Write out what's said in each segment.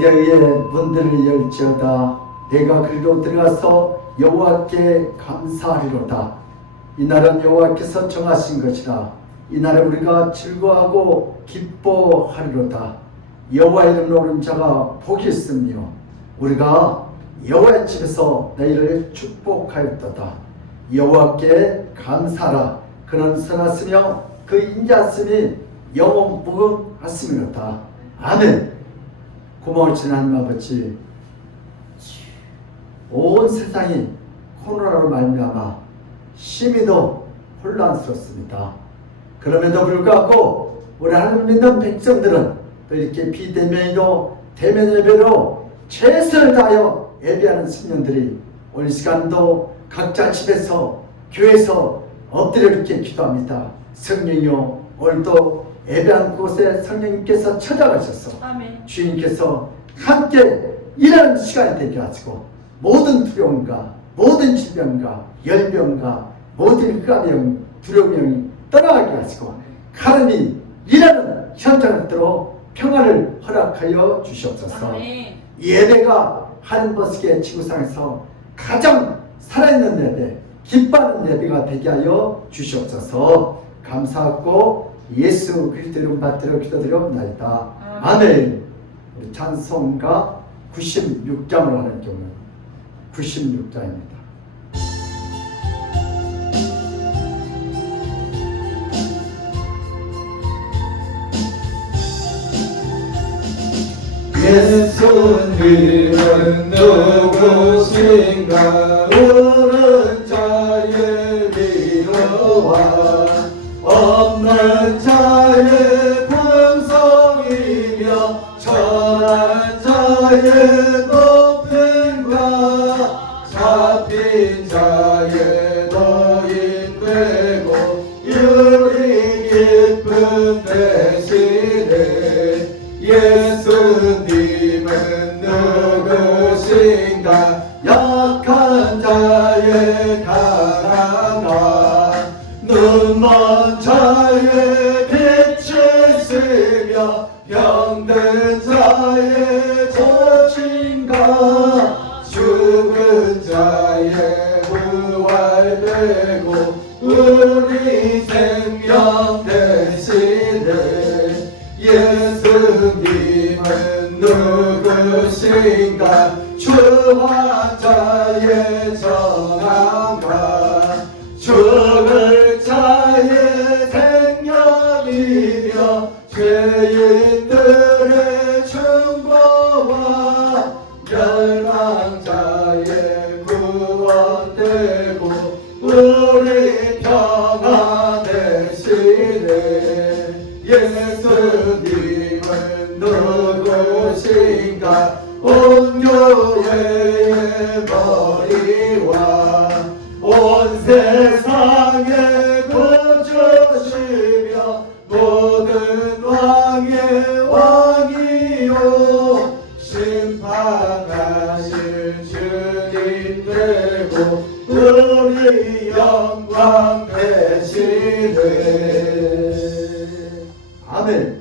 내게 의해 문들을 열지어다. 내가 그리로 들어가서 여호와께 감사하리로다. 이날은 여호와께서 정하신 것이라. 이날에 우리가 즐거워하고 기뻐하리로다. 여호와 이름으로 오른 자가 복이 있으며 우리가 여호와의 집에서 내일을 축복하였도다. 여호와께 감사하라. 그는 선하시며 그 인자하심이 영원무궁하심이로다. 아멘. 고마우신 하나님 아버지, 온 세상이 코로나로 말미암아 심히도 혼란스럽습니다. 그럼에도 불구하고 우리 하나님 믿는 백성들은 또 이렇게 비대면이도 대면 예배로 최선을 다하여 예배하는 청년들이 오늘 시간도 각자 집에서 교회에서 엎드려 이렇게 기도합니다. 성령이여, 오늘도 예배한 곳에 성령님께서 찾아가셔서 아멘. 주님께서 함께 일하는 시간이 되게 하시고 모든 두려움과 모든 질병과 열병과 모든 흑암의 두려움이 떠나가게 하시고 가는이 일하는 현장으로 평안을 허락하여 주시옵소서. 아멘. 이 예배가 하늘버스계 지구상에서 가장 살아있는 예배, 기뻐하는 예배가 되게 하여 주시옵소서. 감사하고 예수 그리스도 이름 받들어 기도드리옵나이다. 아멘. 우리 찬송가 96장으로 하는 경우 96장입니다. 예수님은 누구신가? 오른 자의 위로와 없는 자의 풍성이며 천한 자의 높임과 잡힌 자의 노인되고 유리 깊은 대신에 예수님은 누구신가? 약한 자의 가난과 눈먼 자의 빛을 쓰며 병든 자의 고침과 죽은 자의 부활되고 우리 생명 대신에 예수님은 누구신가? 추한 자의 전함과 죽을 자의 생명이며 죄인들의 충보와 멸망자의 구원되고 우리 평안 대신에 예수님은 누구신가? 온 교회의 머리와 온 세상의 구주시며 모든 왕의 왕이요 심판하실 주님 되고 우리 영광 되시네. 아멘.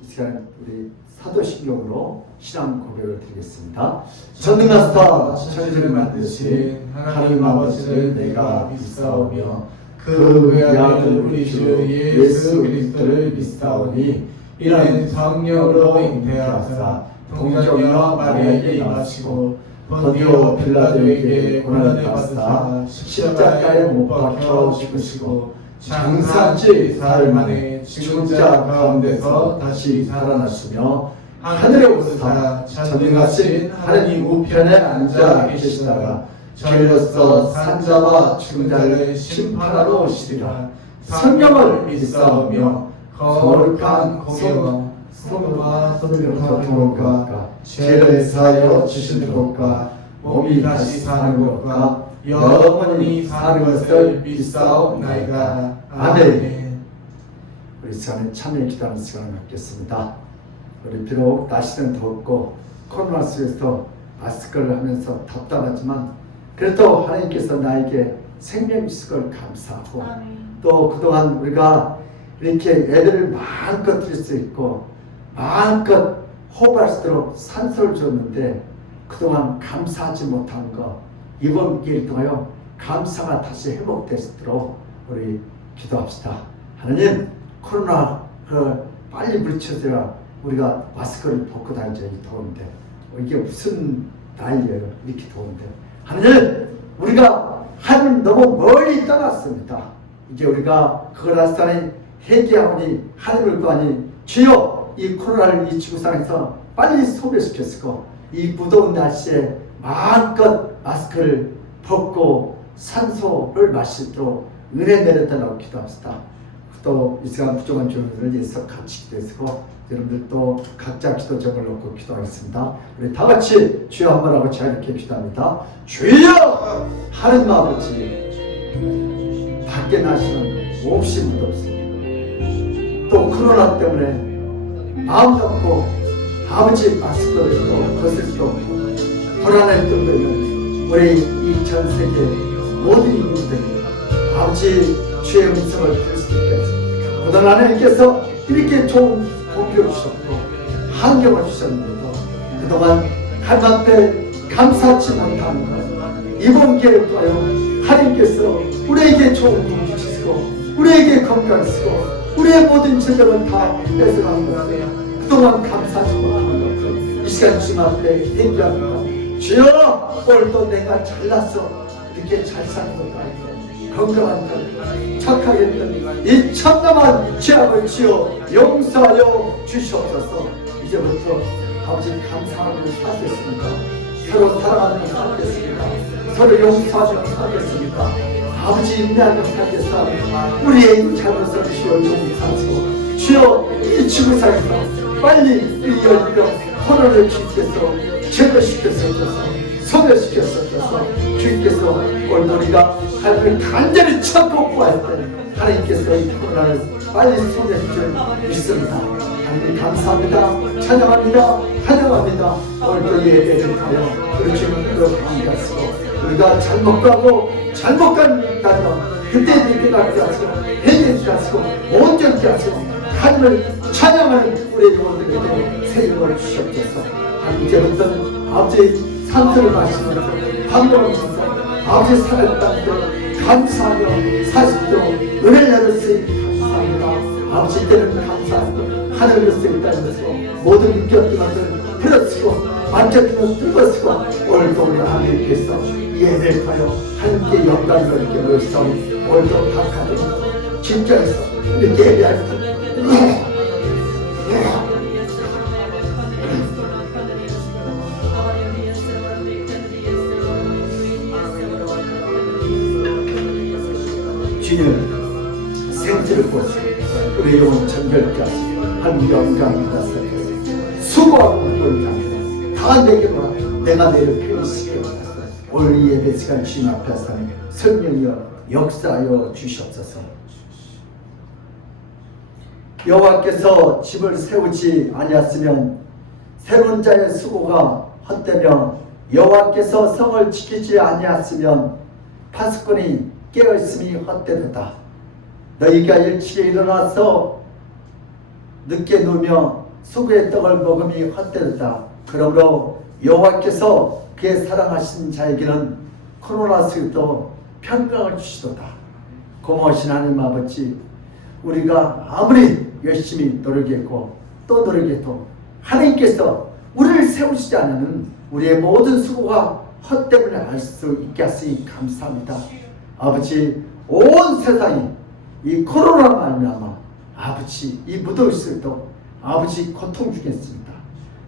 이 시간 우리 사도신경으로 신앙 고백을 드리겠습니다. 전능하사 천지를 만드신 하나님 아버지를 내가 믿사오며 그 외아들 우리 주 예수 그리스도를 믿사오니 이는 성령으로 잉태하사 동정녀 마리아에게 임하시고 본디오 빌라도에게 고난을 받으사 십자가에 못 박혀 죽으시고 장사지 사흘 만에 죽은 자 가운데서 다시 살아나시며 하늘에 오르사 전능하신 하나님 우편에 앉아 계시다가 저희로서 산자와 죽은 자를 심판하러 오시리라. 성경을 믿사오며 거룩한 공예와 성도와 교통과 죄를 사하여 주시는 것과 몸이 다시 사는 것과 영원히 사는 것을 믿사옵나이다. 아멘. 우리 시간에 참여 기도하는 시간을 갖겠습니다. 우리 비록 날씨는 덥고 코로나 속에서 마스크를 하면서 답답하지만 그래도 하나님께서 나에게 생명 주신 걸 감사하고 또 그동안 우리가 이렇게 예배를 마음껏 드릴 수 있고 마음껏 호흡할 수 있도록 산소를 줬는데 그동안 감사하지 못한 거 이번 기회를 통하여 감사가 다시 회복되도록 우리 기도합시다. 하나님, 코로나를 빨리 물리쳐줘야 우리가 마스크를 벗고 다니죠. 이 더운데 이게 무슨 난리예요. 이렇게 더운데 하나님, 우리가 하늘 너무 멀리 떠났습니다. 이제 우리가 그걸 하사니 회개하오니 하늘을 구하니 주여, 이 코로나를 이 지구상에서 빨리 소멸시켰고 이 무더운 날씨에 마음껏 마스크를 벗고 산소를 마시도록 은혜 내려달라고 기도합시다. 또 이 시간 부족한 주님들을 위해서 같이 기도했고 여러분들 또 각자 기도 제목을 놓고 기도하겠습니다. 우리 다 같이 주여 한번 하고 자유롭게 기도합니다. 주여, 하나님 아버지, 밖에 날씨는 몹시 무덥습니다. 또 코로나 때문에 마음 닫고 아버지 마스크를 또 벗을 수도 없고 불안할 정도면 우리 이 전 세계 모든 인류들이 아버지 주의 음성을 들을 수 있게 하소서. 그동안 하나님께서 이렇게 좋은 공기를 주셨고 환경을 주셨는데도 그동안 하나님 앞에 감사치 못한 것 이번 기회를 통하여 하나님께서 우리에게 좋은 공기 주시고 우리에게 건강을 주시고 우리의 모든 질병을 다 뺏어간 것을 그동안 감사하지 못한 것을 이 시간 주님 앞에 회개합니다. 주여, 오늘도 내가 잘났어 이렇게 잘 사는 것도 아니고 건강한 것 착하게 했던 이 참담한 죄악을 주여 용서하여 주시옵소서. 이제부터 아버지 감사하며 살겠습니다. 서로 사랑하며 살겠습니다. 서로 용서하며 살겠습니다. 아버지 인내하며 살겠습니다. 우리의 잘못을 주여 용서하시고 주여 이 지구상에서 빨리 이 열병 코로나를 주께서 제거시켰었어서 소멸시켰었어서 주께서 오늘 우리가 하나님을 간절히 찾고 구할 때 하나님께서 이 코로나를 빨리 소멸시켜 믿습니다. 하나님 감사합니다. 찬양합니다. 환영합니다. 오늘도 예배를 하여 우리 주님으로 감사하시고 우리가 잘못 가고 잘못 간다면 그때 깨닫게 하시고 회개케 하시고 온전케 하시고 하나님을 찬양하는 우리 영혼들에게 새 힘을 주시옵소서. 하나님 이제부터는 아버지 산소를 마시면서 반복하면서 아버지 살았다는 것 감사하며 사십시오. 은혜를 나눴으니 감사합니다. 아버지 이때는 감사하고 하늘을 쓰겠다면서 모든 느꼈던 것을 풀어쓰고 만졌던 것을 뜯어쓰고 오늘도 우리 하나님께서 예배를 하여 하나님께 영광을 이렇게 모였사오니 오늘도 다 가지고 진정해서 이렇게 예배할 때 주님 생지를 보시고 우리 영혼 정결케 하시고 하나님 영광 받았으니 수고하고 돌리라 다 내게로 내가 너희를 편히시켜 오늘 이 예배 시간 주님 앞에서 성령이여 역사하여 주시옵소서. 여호와께서 집을 세우지 아니하시면 새로운 자의 수고가 헛되며 여호와께서 성을 지키지 아니하시면 파수꾼이 깨어있음이 헛되도다. 너희가 일찍이 일어나서 늦게 누우며 수고의 떡을 먹음이 헛되도다. 그러므로 여호와께서 그의 사랑하신 자에게는 코로나 속에도 평강을 주시도다. 고마우신 하나님 아버지, 우리가 아무리 열심히 노력했고 또 노력해도 하나님께서 우리를 세우시지 않으면 우리의 모든 수고가 헛됨을 알 수 있게 하시니 감사합니다. 아버지, 온 세상이 이 코로나로 말미암아 아버지 이 무더위에도 아버지 고통 중이었습니다.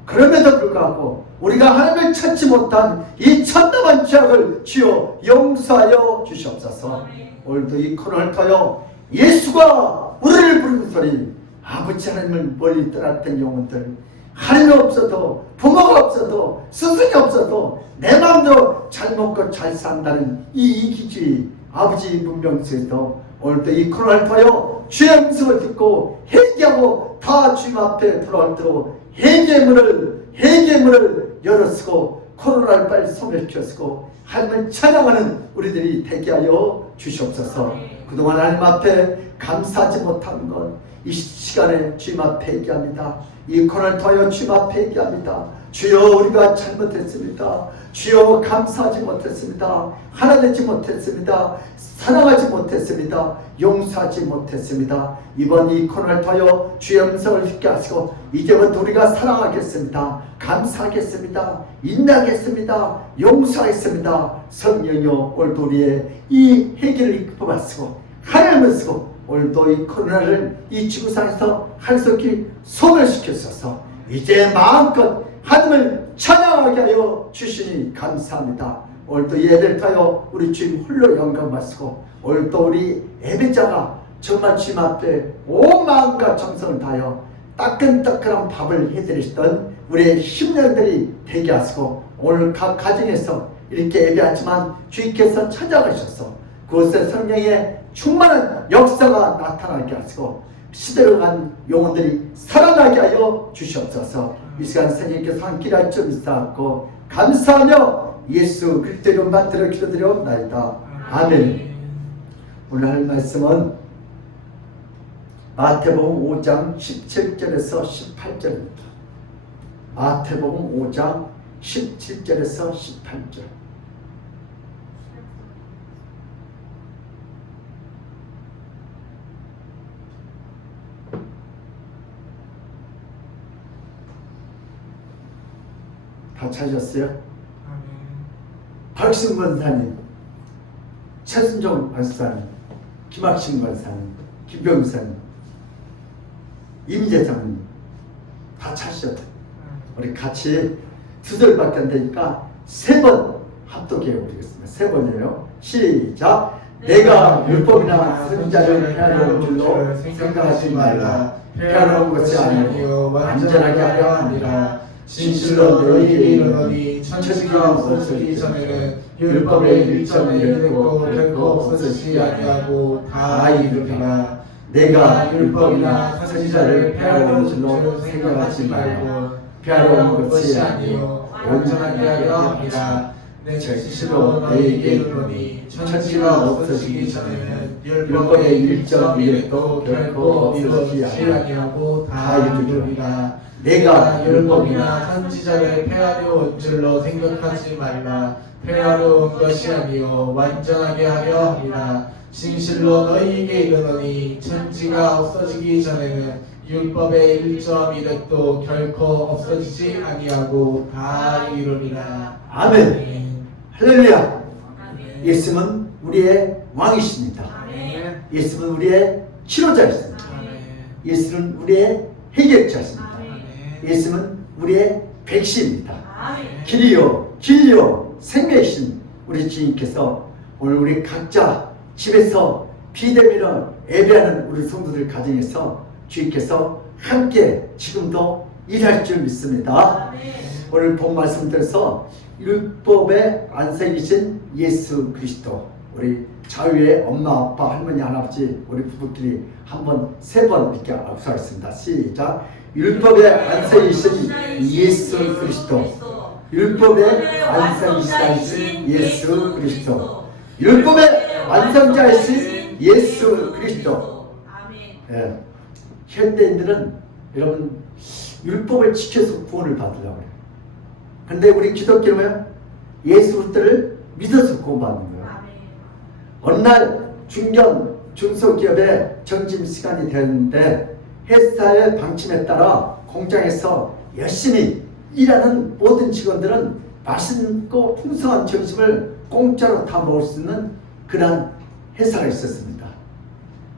그럼에도 불구하고 우리가 하나님을 찾지 못한 이 참담한 죄악을 주여 용서하여 주시옵소서. 오늘도 이 코로나를 통하여 예수가 우리를 부르는 소리 아버지 하나님을 멀리 떠났던 영혼들 하나님 없어도 부모가 없어도 스승이 없어도 내 마음대로 잘 먹고 잘 산다는 이 이기주의 아버지 문명에서도 오늘도 이 코로나를 통하여 주의 음성을 듣고 회개하고 다 주님 앞에 돌아오도록 회개의 문을 열어쓰고 코로나를 빨리 소멸시켰고 하나님을 찬양하는 우리들이 되게 하여 주시옵소서. 그동안 하나님 앞에 감사하지 못한 것, 이 시간에 주님 앞에 얘기합니다. 이 코너를 통하여 주님 앞에 얘기합니다. 주여, 우리가 잘못했습니다. 주여, 감사하지 못했습니다. 하나 되지 못했습니다. 사랑하지 못했습니다. 용서하지 못했습니다. 이번 이 코너를 통하여 주의 음성을 듣게 하시고 이제부터 우리가 사랑하겠습니다. 감사하겠습니다. 인내하겠습니다. 용서하겠습니다. 성령이여, 오늘도 우리의 이 회개를 이끌어가시고 하나님을 쓰고 오늘도 이 코로나를 이 지구상에서 한속히 소멸시켰어서 이제 마음껏 하나님을 찬양하게 하여 주시니 감사합니다. 오늘도 예배를하여 우리 주님 홀로 영광 받으시고 오늘도 우리 예배자가 정말 주님 앞에 온 마음과 정성을 다하여 따끈따끈한 밥을 해드리시던 우리의 심령들이 되게 하시고 오늘 각 가정에서 이렇게 예배하지만 주님께서 찾아가셔서 그곳에 성령의 충만한 역사가 나타나게 하시고 시대로 간 영혼들이 살아나게 하여 주시옵소서. 이 시간 선생님께서 한 길 할 점 있사옵고 감사하며 예수 그리스도 이름만 들어 기도드려옵나이다. 아멘. 오늘 할 말씀은 마태복음 5장 17절에서 18절입니다. 마태복음 5장 17절에서 18절. 다 찾으셨어요? 박신 권사님, 최순종 권사님, 김학신 권사님, 김병사님, 임재장님 다 찾으셨다. 우리 같이 두 절밖에 안 되니까 3번 합독해 보겠습니다. 3번이에요. 시작. 내가 율법이나 선지자를 폐하려는 줄로 생각하지 말라. 폐하려는 것이 아니요 완전하게 하려 함이라. 진실로 너희에게 이르노니 천지가 없어지기 전에는 율법의 일점을 이르고 결코 없어지지 아니하고 다 이루리라. 내가 율법이나 선지자를 폐하려는 줄로 생각하지 말고 폐하려는 것이 아니요 완전하게 하려 함이라. 내 진실로 너희에게 이르노니 천지가 없어지기 전에는 율법의 일점 이르도 결코 없어지지 아니하고 다 이루리라. 내가 율법이나 선지자를 폐하려 온 줄로 생각하지 말라. 폐하려 온 것이 아니요 완전하게 하려 함이라. 진실로 너희에게 이르노니 천지가 없어지기 전에는 율법의 일점 이렛도 결코 없어지지 아니하고 다 이루리라. 아멘. 할렐루야. 예수는 우리의 왕이십니다. 예수는 우리의 치료자이십니다. 예수는 우리의 해결자십니다. 예수는 우리의 백시입니다. 길이요 진리요 생명이신 우리 주님께서 오늘 우리 각자 집에서 비대면으로 예배하는 우리 성도들 가정에서 주님께서 함께 지금도 일할 줄 믿습니다. 오늘 본 말씀대로서 율법의 안생이신 예수 그리스도, 우리 자유의 엄마 아빠 할머니 할아버지 우리 부부끼리 한번 3번 이렇게 악수하겠습니다. 시작. 율법의 안생이신 예수 그리스도, 율법의 안생이신 예수 그리스도, 율법의 완성자이신 예수 그리스도. 예, 현대인들은 여러분 율법을 지켜서 구원을 받으려고 해요. 근데 우리 기독교는 예수 그리스도를 믿어서 구원받는 거예요. 어느 날 중견 중소기업의 점심시간이 되었는데 회사의 방침에 따라 공장에서 열심히 일하는 모든 직원들은 맛있고 풍성한 점심을 공짜로 다 먹을 수 있는 그런 회사가 있었습니다.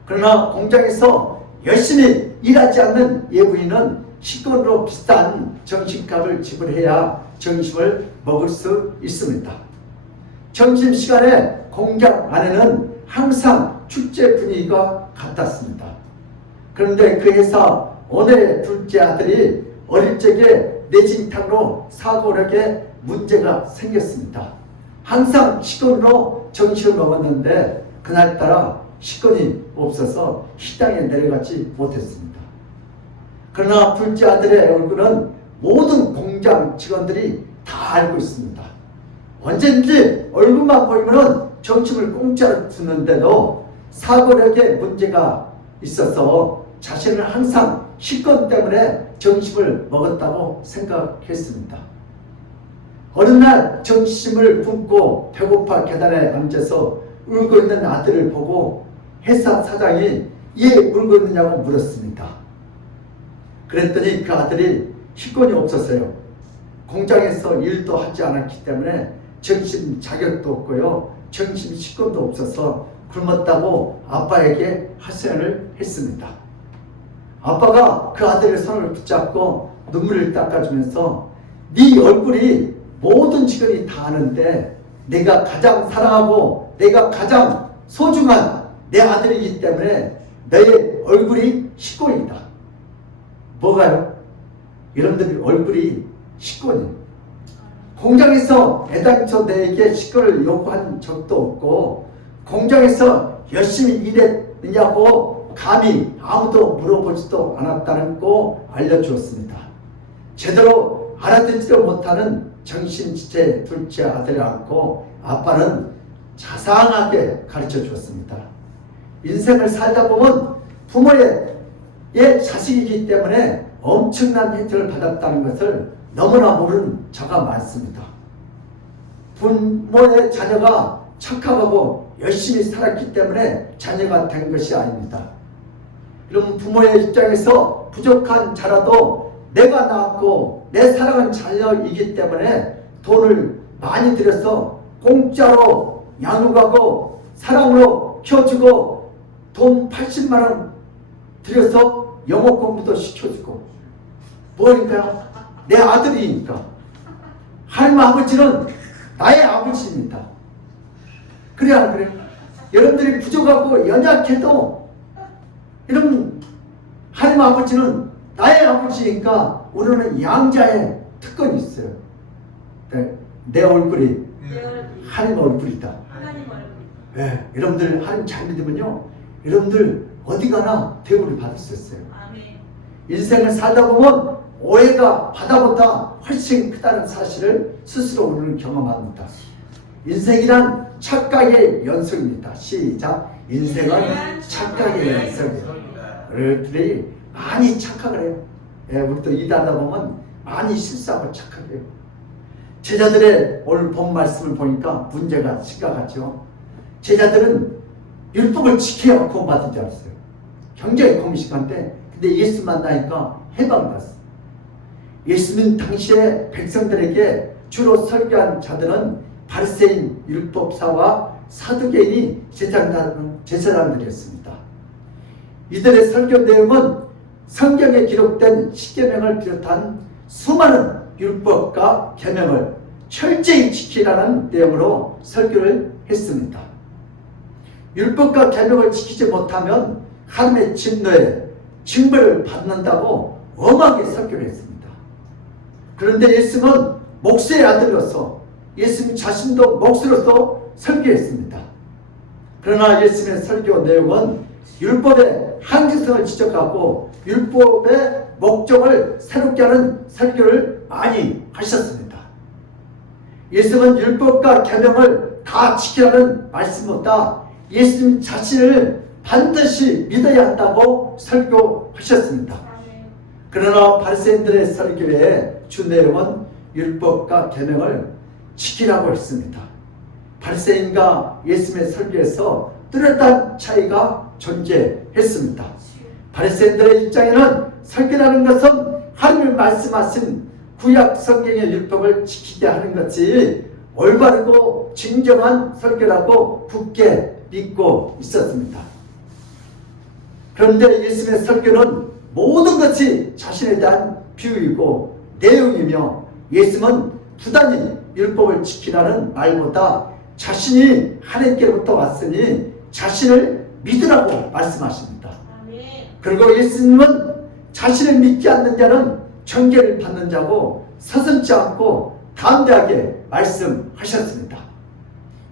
그러나 공장에서 열심히 일하지 않는 예부인은 식권으로 비싼 점심값을 지불해야 점심을 먹을 수 있습니다. 점심시간에 공장 안에는 항상 축제 분위기가 같았습니다. 그런데 그 회사 오늘의 둘째 아들이 어릴 적에 뇌진탕으로 사고력에 문제가 생겼습니다. 항상 식권으로 점심을 먹었는데 그날따라 식권이 없어서 식당에 내려가지 못했습니다. 그러나 둘째 아들의 얼굴은 모든 공장 직원들이 다 알고 있습니다. 언제든지 얼굴만 보이면 점심을 공짜로 주는데도 사고력에 문제가 있어서 자신을 항상 식권 때문에 점심을 먹었다고 생각했습니다. 어느 날 점심을 굶고 배고파 계단에 앉아서 울고 있는 아들을 보고 회사 사장이 왜 울고 있느냐고 물었습니다. 그랬더니 그 아들이 식권이 없었어요. 공장에서 일도 하지 않았기 때문에 점심 자격도 없고요. 점심 식권도 없어서 굶었다고 아빠에게 하소연을 했습니다. 아빠가 그 아들의 손을 붙잡고 눈물을 닦아주면서 네 얼굴이 모든 직원이 다 아는데 내가 가장 사랑하고 내가 가장 소중한 내 아들이기 때문에 너의 얼굴이 식권이다. 뭐가요? 여러분들 얼굴이 식권이에요. 공장에서 애당초 내게 식권을 요구한 적도 없고 공장에서 열심히 일했느냐고 감히 아무도 물어보지도 않았다는 거 알려주었습니다. 제대로 알아듣지도 못하는 정신지체 둘째 아들을 안고 아빠는 자상하게 가르쳐 주었습니다. 인생을 살다 보면 부모의 자식이기 때문에 엄청난 혜택을 받았다는 것을 너무나 모르는 자가 많습니다. 부모의 자녀가 착하고 열심히 살았기 때문에 자녀가 된 것이 아닙니다. 그럼 부모의 입장에서 부족한 자라도 내가 낳았고 내 사랑한 자녀이기 때문에 돈을 많이 들여서 공짜로 양육하고 사랑으로 키워주고 돈 80만 원 들여서 영어 공부도 시켜주고 뭐니까 내 아들이니까 하나님 아버지는 나의 아버지입니다. 그래 안 그래요? 여러분들이 부족하고 연약해도 이런 하나님 아버지는 나의 아버지니까 우리는 양자의 특권이 있어요. 내 얼굴이 하나님 얼굴이다. 네, 여러분들 하나님 잘 믿으면요, 여러분들 어디 가나 대우를 받을 수 있어요. 인생을 살다 보면 오해가 바다보다 훨씬 크다는 사실을 스스로 우리는 경험합니다. 인생이란 착각의 연속입니다. 시작. 인생은 착각의 연속이에요. 우리들이 많이 착각을 해요. 예, 우리도 일하다 보면 많이 실수하고 착각해요. 제자들의 오늘 본 말씀을 보니까 문제가 심각하죠. 제자들은 율법을 지켜야 구원받은 줄 알았어요. 굉장히 고민식한데 근데 예수 만나니까 해방받았어요. 예수님 당시에 백성들에게 주로 설교한 자들은 바리새인 율법사와 사두개인이 제사장들이었습니다. 이들의 설교 내용은 성경에 기록된 십계명을 비롯한 수많은 율법과 계명을 철저히 지키라는 내용으로 설교를 했습니다. 율법과 계명을 지키지 못하면 하나님의 진노에 징벌을 받는다고 엄하게 설교를 했습니다. 그런데 예수님은 목수의 아들로서 예수님 자신도 목수로서 설교했습니다. 그러나 예수님의 설교 내용은 율법의 한계성을 지적하고 율법의 목적을 새롭게 하는 설교를 많이 하셨습니다. 예수님은 율법과 계명을 다 지키라는 말씀보다 예수님 자신을 반드시 믿어야 한다고 설교하셨습니다. 그러나 바리새인들의 설교의 주 내용은 율법과 계명을 지키라고 했습니다. 바리새인과 예수님의 설교에서 뚜렷한 차이가 존재했습니다. 바리새인들의 입장에는 설교라는 것은 하나님이 말씀하신 구약 성경의 율법을 지키게 하는 것이 올바르고 진정한 설교라고 굳게 믿고 있었습니다. 그런데 예수님의 설교는 모든 것이 자신에 대한 비유이고 내용이며 예수님은 부단히 율법을 지키라는 말보다 자신이 하나님께로부터 왔으니 자신을 믿으라고 말씀하십니다. 그리고 예수님은 자신을 믿지 않는 자는 정죄를 받는 자고 서슴지 않고 담대하게 말씀하셨습니다.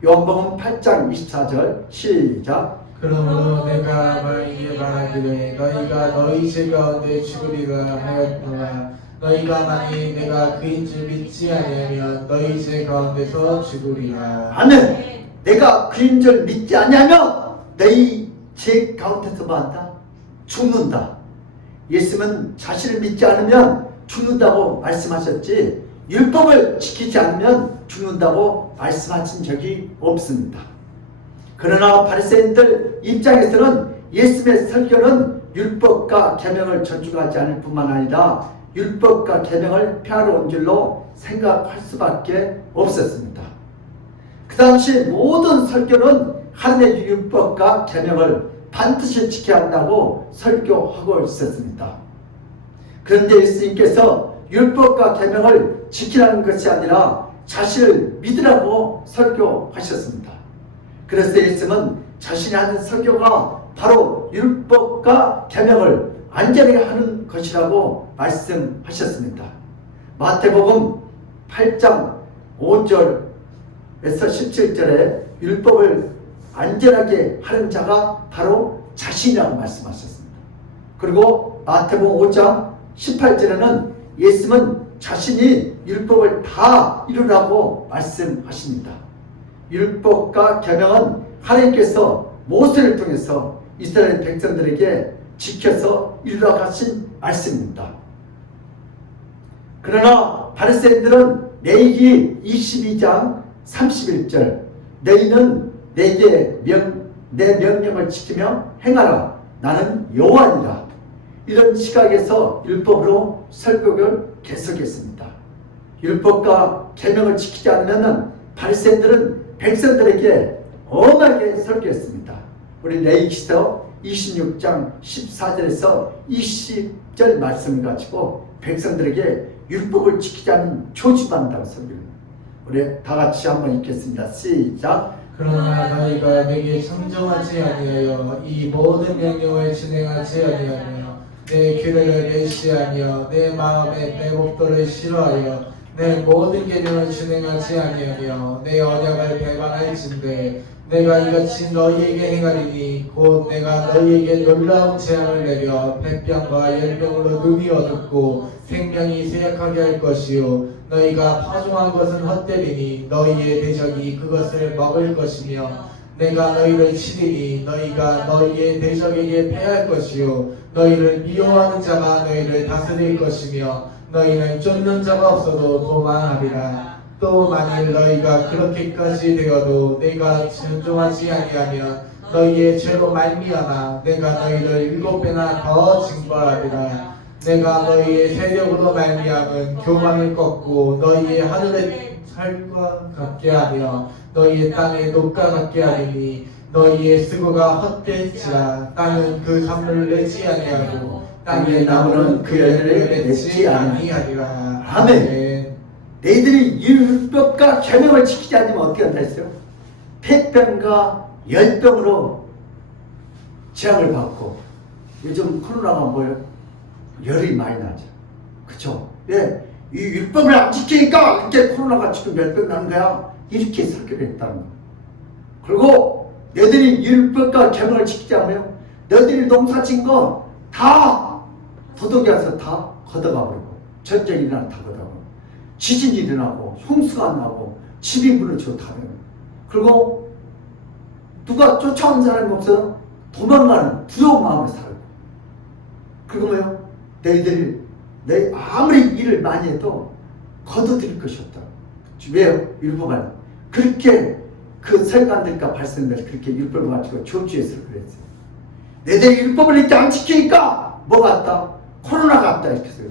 요한복음 8장 24절 시작. 그러므로 내가 너희에게 말하기를 너희가 너희 죄 가운데 죽으리라 하였노라. 너희가 만일 내가 그인 줄 믿지 아니하면 너희 죄 가운데서 죽으리라. 아멘. 내가 그인 줄 믿지 아니하면 너희 제 가운데서 뭐 한다? 죽는다. 예수님은 자신을 믿지 않으면 죽는다고 말씀하셨지 율법을 지키지 않으면 죽는다고 말씀하신 적이 없습니다. 그러나 바리새인들 입장에서는 예수님의 설교는 율법과 계명을 존중하지 않을 뿐만 아니라 율법과 계명을 폐하러 온 줄로 생각할 수밖에 없었습니다. 그 당시 모든 설교는 하나님의 율법과 계명을 반드시 지켜야 한다고 설교하고 있었습니다. 그런데 예수님께서 율법과 계명을 지키라는 것이 아니라 자신을 믿으라고 설교하셨습니다. 그래서 예수님은 자신이 하는 설교가 바로 율법과 계명을 안전하게 하는 것이라고 말씀하셨습니다. 마태복음 8장 5절에서 17절에 율법을 안전하게 하는 자가 바로 자신이라고 말씀하셨습니다. 그리고 마태복음 5장 18절에는 예수님은 자신이 율법을 다 이루라고 말씀하십니다. 율법과 계명은 하나님께서 모세를 통해서 이스라엘 백성들에게 지켜서 이루라고 하신 말씀입니다. 그러나 바리새인들은 레위기 22장 31절 너희는 내 명령을 지키며 행하라 나는 여호와니라 이런 시각에서 율법으로 설교를 계속했습니다. 율법과 계명을 지키지 않으면 바리새인들은 백성들에게 엄하게 설교했습니다. 우리 레위기서 26장 14절에서 20절 말씀을 가지고 백성들에게 율법을 지키지 않으면 조심한다고 설교합니다. 우리 다 같이 한번 읽겠습니다. 시작. 그러나 너희가 내게 청정하지 아니하여 이 모든 명령을 진행하지 아니하며 내 규례를 멸시하며 내 마음에 내 법도를 싫어하여 내 모든 계명을 진행하지 아니하며 내 언약을 배반할진대 내가 이같이 너희에게 행하리니 곧 내가 너희에게 놀라운 재앙을 내려 백병과 열병으로 눈이 어둡고 생명이 쇠약하게 할 것이요 너희가 파종한 것은 헛되리니 너희의 대적이 그것을 먹을 것이며 내가 너희를 치리니 너희가 너희의 대적에게 패할 것이요 너희를 미워하는 자가 너희를 다스릴 것이며 너희는 쫓는 자가 없어도 도망하리라. 또 만일 너희가 그렇게까지 되어도 내가 순종하지 아니하면 너희의 죄로 말미암아 내가 너희를 7배나 더 징벌하리라. 내가 너희의 세력으로 말미암은 교만을 꺾고 너희의 하늘의 살과 같게 하며 너희의 땅의 녹과 같게 하리니 너희의 수고가 헛될지라 땅은 그 산물을 내지 아니하고 땅의 나무는 그 열매를 맺지 아니하리라. 아멘. 너희들이 율법과 계명을 지키지 않으면 어떻게 한다 했어요? 폐병과 열병으로 재앙을 받고 요즘 코로나가 뭐예요? 열이 많이 나죠. 그쵸? 예, 이 율법을 안 지키니까 이렇게 코로나가 지금 열병 나는 거야. 이렇게 설교를 했다는 거예요. 그리고 너희들이 율법과 계명을 지키지 않으면 너희들이 농사 진 거 다 도둑이 와서 다 걷어가 버리고 전쟁이 일어나 다 걷어가 버리고 지진이 일어나고 홍수가 나고 집이 무너지고 다 되고 그리고 누가 쫓아오는 사람이 없어서 도망가는 두려운 마음을 살고 그리고 뭐요? 너희들이 아무리 일을 많이 해도 거둬들일 것이 없다. 왜요? 율법을 그렇게 그 설관들과 발생들 그렇게 율법을 가지고 저주해서 그랬어요. 너희들이 율법을 이렇게 안 지키니까 뭐 같다? 코로나 같다 이렇게 해서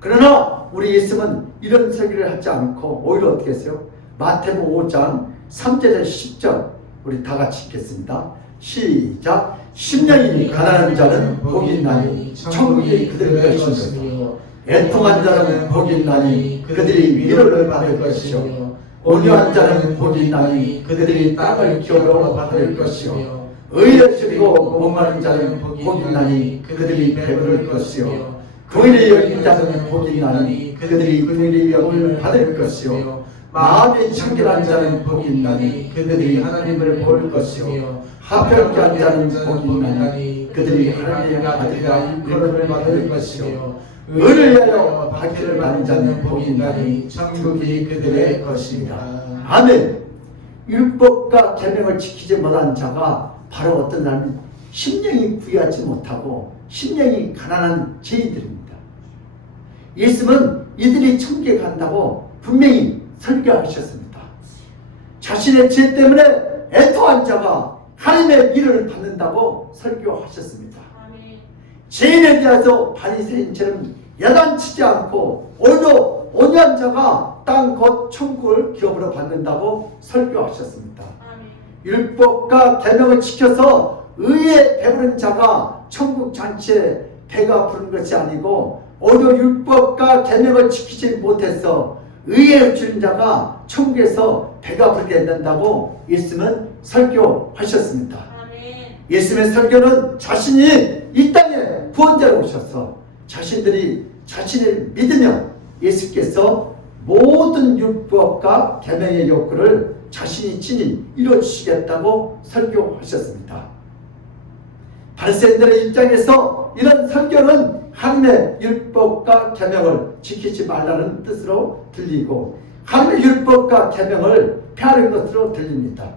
그러나 우리 예수님은 이런 설교를 하지 않고 오히려 어떻게 했어요? 마태복음 5장 3절에서 10절 우리 다 같이 읽겠습니다. 시작. 10년이 가난한 자는 복이 있나니 천국이 그들의 것이니라. 애통한 자는 복이 있나니 그들이 위로를 받을 것이요 온유한 자는 복이 있나니 그들이 땅을 기업으로 받을 것이요 의를 목마른 자는 복이 있나니 그들이 배부를 것이요 긍휼히 여긴 자는 복이 있나니 그들이 긍휼히 여김을 받을 것이요 마음이 청결한 자는 복이 있나니 그들이 하나님을 볼 것이요 합평케 한 자는 복이 있나니 그들이 하나님의 아들이라 일컬음을 받을 것이요 의를 위하여 박해를 받는 자는 복이 있나니 천국이 그들의 것입니다. 아멘. 율법과 계명을 지키지 못한 자가 바로 어떤 사람이 심령이 부유하지 못하고 심령이 가난한 죄인들입니다. 예수님은 이들이 천국에 간다고 분명히 설교하셨습니다. 자신의 죄 때문에 애통한 자가 하나님의 미를 받는다고 설교하셨습니다. 죄인에 대해서 바리새인처럼 야단치지 않고 오히려 온유한 자가 땅 곧 천국을 기업으로 받는다고 설교하셨습니다. 율법과 계명을 지켜서 의에 배부른 자가 천국 잔치에 배가 부른 것이 아니고 오히려 율법과 계명을 지키지 못해서 의에 주는 자가 천국에서 배가 부르게 된다고 예수님은 설교하셨습니다. 예수님의 설교는 자신이 이 땅에 구원자로 오셔서 자신들이 자신을 믿으며 예수께서 모든 율법과 계명의 욕구를 자신이 친히 이루어주시겠다고 설교하셨습니다. 바리새인들의 입장에서 이런 설교는 하나님의 율법과 계명을 지키지 말라는 뜻으로 들리고 하나님의 율법과 계명을 폐하는 것으로 들립니다.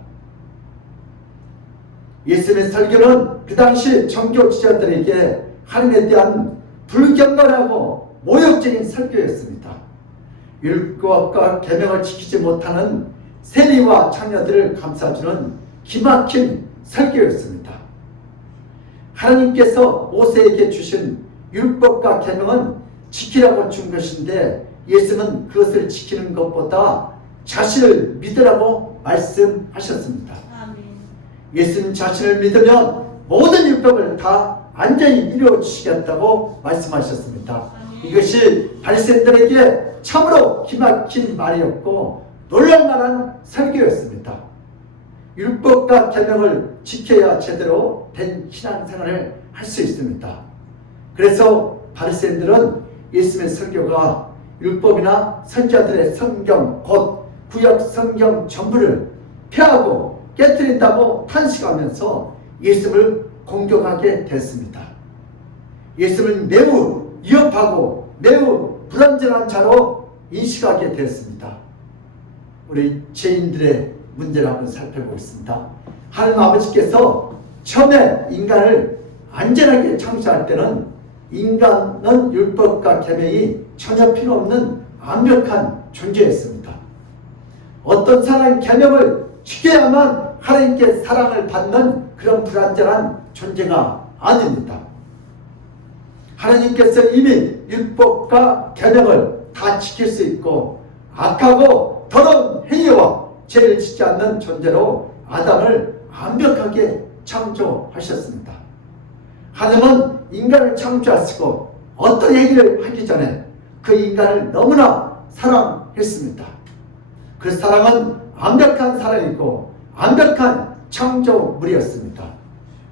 예수님의 설교는 그 당시 정교 지자들에게 하나님에 대한 불경건하고 모욕적인 설교였습니다. 율법과 계명을 지키지 못하는 세리와 창녀들을 감싸주는 기막힌 설교였습니다. 하나님께서 모세에게 주신 율법과 계명은 지키라고 준 것인데 예수는 그것을 지키는 것보다 자신을 믿으라고 말씀하셨습니다. 예수님 자신을 믿으면 모든 율법을 다 완전히 이루어 주시겠다고 말씀하셨습니다. 이것이 바리새인들에게 참으로 기막힌 말이었고 놀랄만한 설교였습니다. 율법과 계명을 지켜야 제대로 된 신앙생활을 할 수 있습니다. 그래서 바리새인들은 예수님의 설교가 율법이나 선지자들의 성경 곧 구약 성경 전부를 폐하고 깨뜨린다고 탄식하면서 예수님을 공격하게 됐습니다. 예수님을 매우 위협하고 매우 불완전한 자로 인식하게 됐습니다. 우리 죄인들의 문제를 한번 살펴보겠습니다. 하나님 아버지께서 처음에 인간을 안전하게 창조할 때는 인간은 율법과 계명이 전혀 필요 없는 완벽한 존재였습니다. 어떤 사람은 계명을 지켜야만 하나님께 사랑을 받는 그런 불완전한 존재가 아닙니다. 하나님께서 이미 율법과 계명을 다 지킬 수 있고 악하고 더러운 행위와 죄를 짓지 않는 존재로 아담을 완벽하게 창조하셨습니다. 하나님은 인간을 창조하시고 어떤 얘기를 하기 전에 그 인간을 너무나 사랑했습니다. 그 사랑은 완벽한 사랑이고 완벽한 창조물이었습니다.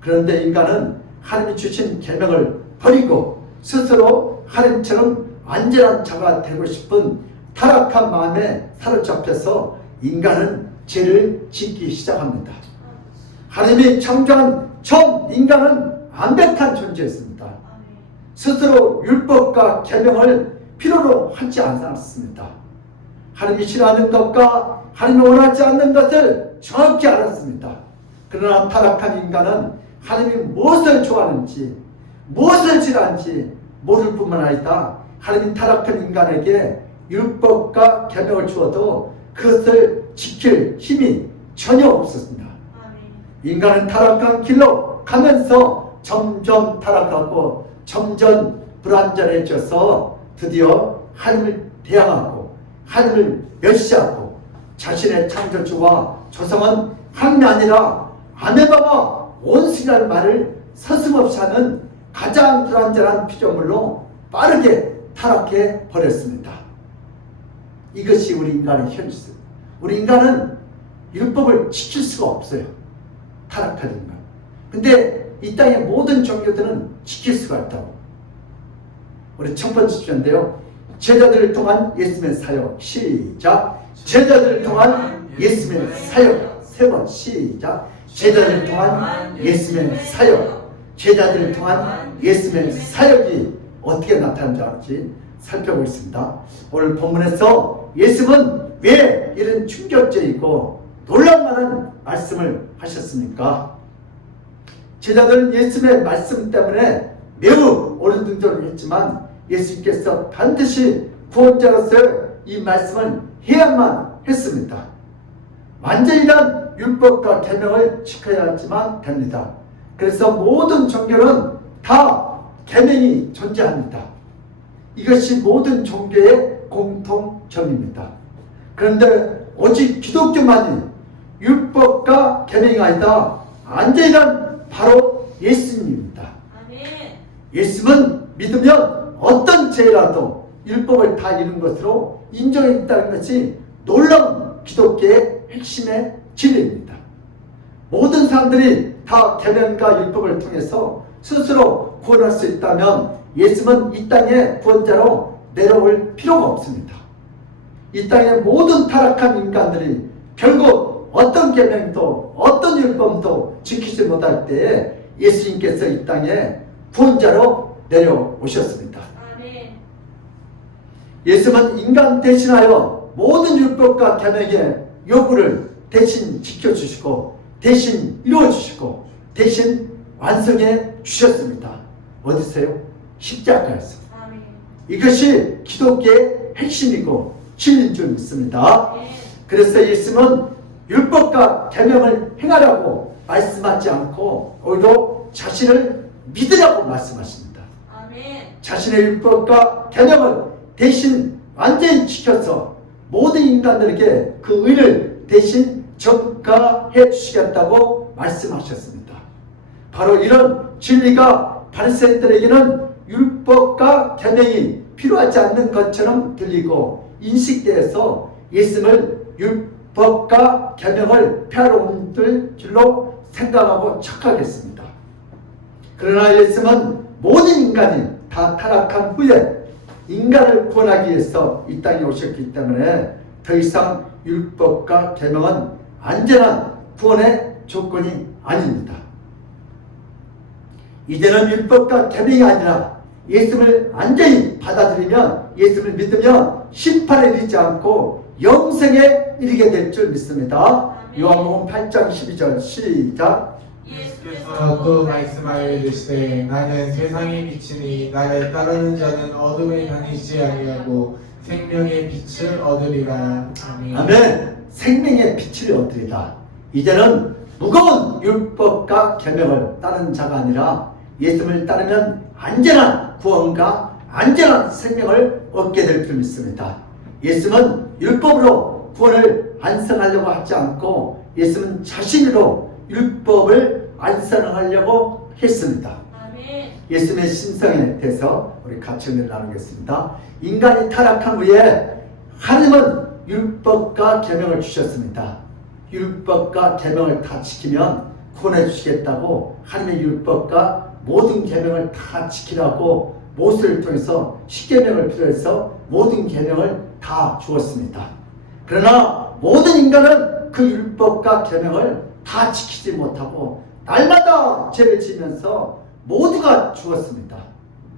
그런데 인간은 하나님이 주신 계명을 버리고 스스로 하나님처럼 완전한 자가 되고 싶은 타락한 마음에 사로잡혀서 인간은 죄를 짓기 시작합니다. 하나님이 창조한 처음 인간은 완벽한 존재였습니다. 스스로 율법과 계명을 필요로 하지 않았습니다. 하나님이 싫어하는 것과 하나님이 원하지 않는 것을 정확히 알았습니다. 그러나 타락한 인간은 하나님이 무엇을 좋아하는지 무엇을 싫어하는지 모를 뿐만 아니라 하나님 타락한 인간에게 율법과 계명을 주어도 그것을 지킬 힘이 전혀 없었습니다. 인간은 타락한 길로 가면서 점점 타락하고 점점 불완전해져서 드디어 하나님을 대항하고 하나님을 멸시하고 자신의 창조주와 조성은 하나님이 아니라 아메바와 원수라는 말을 서슴없이 하는 가장 불완전한 피조물로 빠르게 타락해 버렸습니다. 이것이 우리 인간의 현실입니다. 우리 인간은 율법을 지킬 수가 없어요. 타락한 인간. 근데 이 땅의 모든 종교들은 지킬 수가 있다고. 우리 첫 번째 주제인데요. 제자들을 통한 예수님의 사역. 시작. 제자들을 통한 예수님의 사역. 세 번 시작. 제자들을 통한 예수님의 사역. 제자들을 통한 예수님의 사역이 어떻게 나타나는지 살펴보겠습니다. 오늘 본문에서 예수님은 왜 이런 충격적이고 놀랄만한 말씀을 하셨습니까? 제자들은 예수님의 말씀 때문에 매우 어리둥절을 했지만 예수님께서 반드시 구원자로서 이 말씀을 해야만 했습니다. 완전한 율법과 계명을 지켜야지만 됩니다. 그래서 모든 종교는 다 계명이 존재합니다. 이것이 모든 종교의 공통점입니다. 그런데 오직 기독교만이 율법과 계명이 아니다. 완전한 바로 예수님입니다. 예수님은 믿으면 어떤 죄라도 율법을 다 이룬 것으로 인정했다는 것이 놀라운 기독교의 핵심의 진리입니다. 모든 사람들이 다 계명과 율법을 통해서 스스로 구원할 수 있다면 예수님은 이 땅에 구원자로 내려올 필요가 없습니다. 이 땅의 모든 타락한 인간들이 결국 어떤 계명도 어떤 율법도 지키지 못할 때에 예수님께서 이 땅에 구원자로 내려오셨습니다. 예수님은 인간 대신하여 모든 율법과 계명의 요구를 대신 지켜주시고 대신 이루어주시고 대신 완성해 주셨습니다. 어디서요? 십자가에서. 이것이 기독교의 핵심이고 진리인 줄 믿습니다. 그래서 예수님은 율법과 계명을 행하라고 말씀하지 않고 오히려 자신을 믿으라고 말씀하십니다. 자신의 율법과 계명을 대신 완전히 지켜서 모든 인간들에게 그 의를 대신 전가해 주시겠다고 말씀하셨습니다. 바로 이런 진리가 바리새인들에게는 율법과 계명이 필요하지 않는 것처럼 들리고 인식되어서 예수님을 율법과 계명을 폐하러 온 줄로 생각하고 착각했습니다. 그러나 예수님은 모든 인간이 다 타락한 후에 인간을 구원하기 위해서 이 땅에 오셨기 때문에 더 이상 율법과 계명은 완전한 구원의 조건이 아닙니다. 이제는 율법과 계명이 아니라 예수님을 완전히 받아들이면 예수님을 믿으면 심판에 이르지 않고 영생에 이르게 될 줄 믿습니다. 요한복음 8장 12절 시작. 예수께서 또 말씀하여 이르시되 나는 세상의 빛이니 나를 따르는 자는 어둠에 다니지 아니하고 생명의 빛을 얻으리라. 아멘. 아멘. 생명의 빛을 얻으리라. 이제는 무거운 율법과 계명을 따르는 자가 아니라 예수님을 따르면 안전한 구원과 안전한 생명을 얻게 될 줄 믿습니다. 예수님은 율법으로 구원을 완성하려고 하지 않고 예수님은 자신으로 율법을 완성하려고 했습니다. 예수님의 신성에 대해서 우리 같이 은혜를 나누겠습니다. 인간이 타락한 후에 하나님은 율법과 계명을 주셨습니다. 율법과 계명을 다 지키면 구원해 주시겠다고 하나님의 율법과 모든 계명을 다 지키라고 모세를 통해서 십계명을 필요해서 모든 계명을 다 주었습니다. 그러나 모든 인간은 그 율법과 계명을 다 지키지 못하고 날마다 죄를 지면서 모두가 죽었습니다.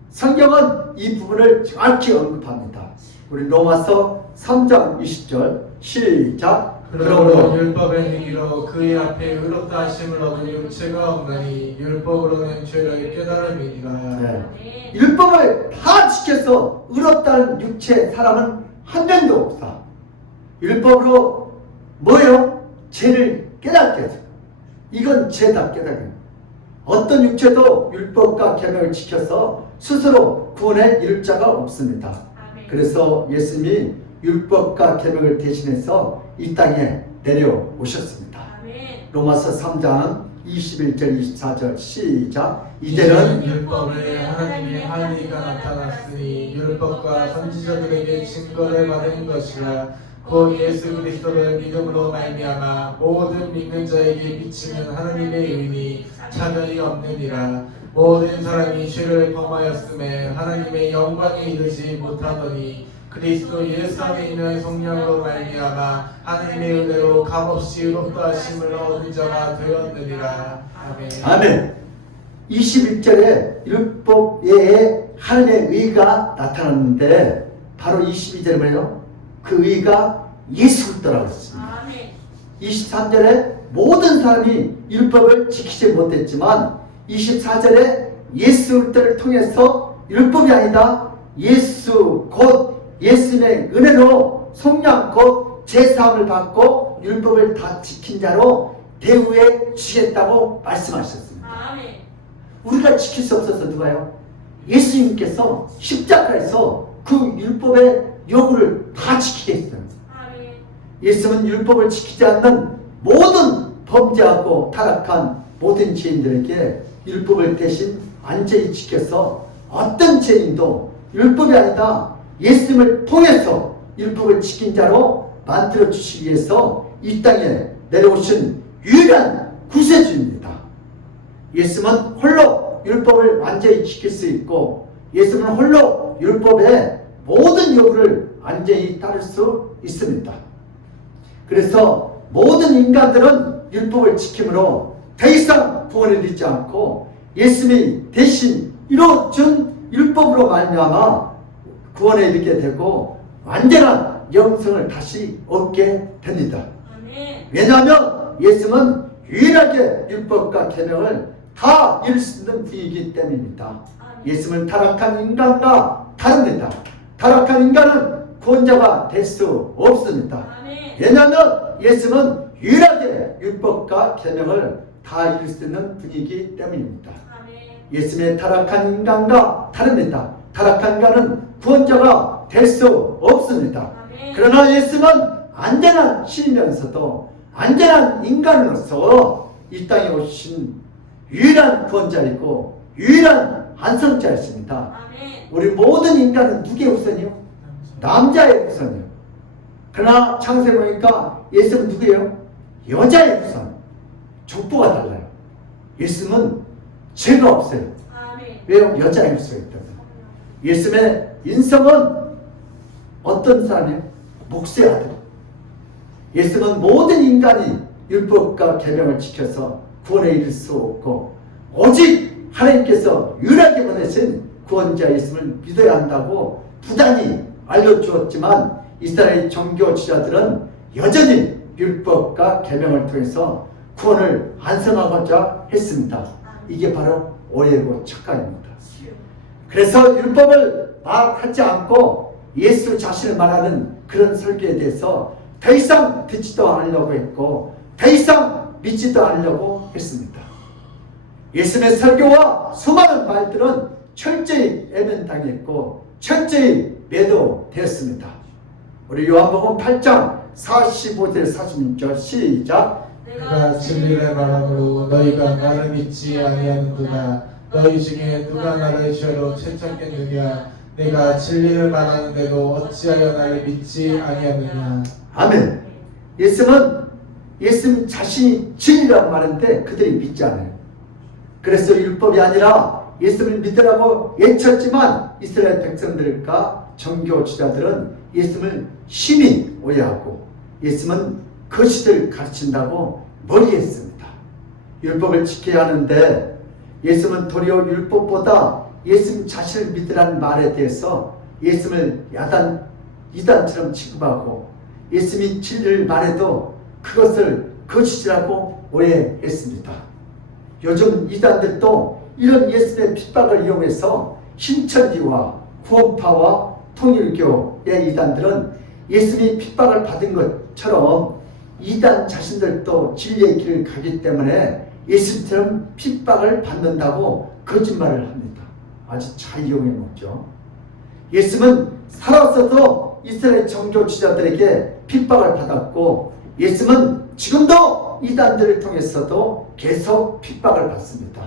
성경은 이 부분을 정확히 언급합니다. 우리 로마서 3장 20절 시작. 그러므로 율법의 행위로 그의 앞에 의롭다 하심을 얻은 육체가 없나니 율법으로는 죄를 깨달음이니라. 네. 율법을 다 지켜서 의롭다는 육체 사람은 한 명도 없다. 율법으로 뭐예요? 죄를 깨닫게 해서. 이건 죄다 깨닫게. 어떤 육체도 율법과 계명을 지켜서 스스로 구원에 이를 자가 없습니다. 그래서 예수님이 율법과 계명을 대신해서 이 땅에 내려오셨습니다. 로마서 3장 21절 24절 시작. 이제는 율법에 하나님의 할례가 나타났으니 율법과 선지자들에게 증거를 받은 것이라. 곧 예수 그리스도를 믿음으로 말미암아 모든 믿는 자에게 미치는 하나님의 의니 차별이 없느니라. 모든 사람이 죄를 범하였음에 하나님의 영광에 이르지 못하더니 그리스도 예수 안에 있는 성령으로 말미암아 하나님의 은혜로 값없이 의롭다 하심을 얻은 자가 되었느니라. 아멘. 아멘. 21절에 율법 외에 하나님의 의가 나타났는데 바로 22절에 뭐예요? 그 의가 예수 그리스도라고 했습니다. 아멘. 23절에 모든 사람이 율법을 지키지 못했지만 24절에 예수 그리스도를 통해서 율법이 아니다. 예수 곧 예수님의 은혜로 속량 곧 제사함을 받고 율법을 다 지킨 자로 대우해 주시겠다고 말씀하셨습니다. 아멘. 우리가 지킬 수 없어서 누가요? 예수님께서 십자가에서 그 율법의 요구를 다 지키게 했어요. 아멘. 예수는 율법을 지키지 않는 모든 범죄하고 타락한 모든 죄인들에게 율법을 대신 완전히 지켜서 어떤 죄인도 율법이 아니다 예수님을 통해서 율법을 지킨 자로 만들어 주시기 위해서 이 땅에 내려오신 유일한 구세주입니다. 예수는 홀로 율법을 완전히 지킬 수 있고 예수는 홀로 율법의 모든 요구를 완전히 따를 수 있습니다. 그래서 모든 인간들은 율법을 지킴으로 더 이상 구원을 잃지 않고 예수님이 대신 이루어준 율법으로 말미암아 구원에 이르게 되고 완전한 영생을 다시 얻게 됩니다. 아멘. 왜냐하면 예수는 유일하게 율법과 계명을 다 이룰 수 있는 분이기 때문입니다. 예수는 타락한 인간과 다릅니다. 타락한 인간은 구원자가 될 수 없습니다. 아멘. 왜냐하면 예수는 유일하게 율법과 계명을 다 이룰 수 있는 분이기 때문입니다. 아멘. 예수님의 타락한 인간과 다릅니다. 타락한 인간은 구원자가 될 수 없습니다. 아멘. 그러나 예수는 안전한 신이면서도 안전한 인간으로서 이 땅에 오신 유일한 구원자이고 유일한 안성자였습니다. 아멘. 우리 모든 인간은 누구의 후손이요? 남자의 후손이요. 그러나 창세기 보니까 예수는 누구예요? 여자의 후손. 족보가 달라요. 예수는 죄가 없어요. 아멘. 왜요? 여자의 후손이기 때문에. 예수의 인성은 어떤 사람이에요? 목수의 아들. 예수는 모든 인간이 율법과 계명을 지켜서 구원에 이를 수 없고 오직 하나님께서 유일하게 보내신 구원자 예수를 믿어야 한다고 부단히 알려주었지만 이스라엘 종교 지자들은 여전히 율법과 계명을 통해서 구원을 안성하고자 했습니다. 이게 바로 오해고 착각입니다. 그래서 율법을 말하지 않고 예수 자신을 말하는 그런 설교에 대해서 더 이상 듣지도 않으려고 했고 더 이상 믿지도 않으려고 했습니다. 예수님의 설교와 수많은 말들은 철저히 애면당했고 철저히 매도되었습니다. 우리 요한복음 8장 45절 46절 시작. 내가 진리를 말함으로 너희가 나를 믿지 아니하는구나. 너희 중에 누가 나를 죄로 채찍겠느냐. 내가 진리를 말하는데도 어찌하여 나를 믿지 아니하느냐. 아멘. 예수님 자신이 진리라고 말하는데 그들이 믿지 않아요. 그래서 율법이 아니라 예수님을 믿으라고 외쳤지만 이스라엘 백성들과 정교 지자들은 예수님을 심히 오해하고 예수님은 거짓을 가르친다고 멀리했습니다. 율법을 지켜야 하는데 예수님은 도리어 율법보다 예수님 자신을 믿으라는 말에 대해서 예수님을 이단처럼 취급하고 예수님이 진리를 말해도 그것을 거짓이라고 오해했습니다. 요즘 이단들도 이런 예수님의 핍박을 이용해서 신천지와 구원파와 통일교의 이단들은 예수님이 핍박을 받은 것처럼 이단 자신들도 진리의 길을 가기 때문에 예수님처럼 핍박을 받는다고 거짓말을 합니다. 아주 잘 이용해 먹죠. 예수님은 살아서도 이스라엘 정교 지자들에게 핍박을 받았고 예수님은 지금도 이단들을 통해서도 계속 핍박을 받습니다.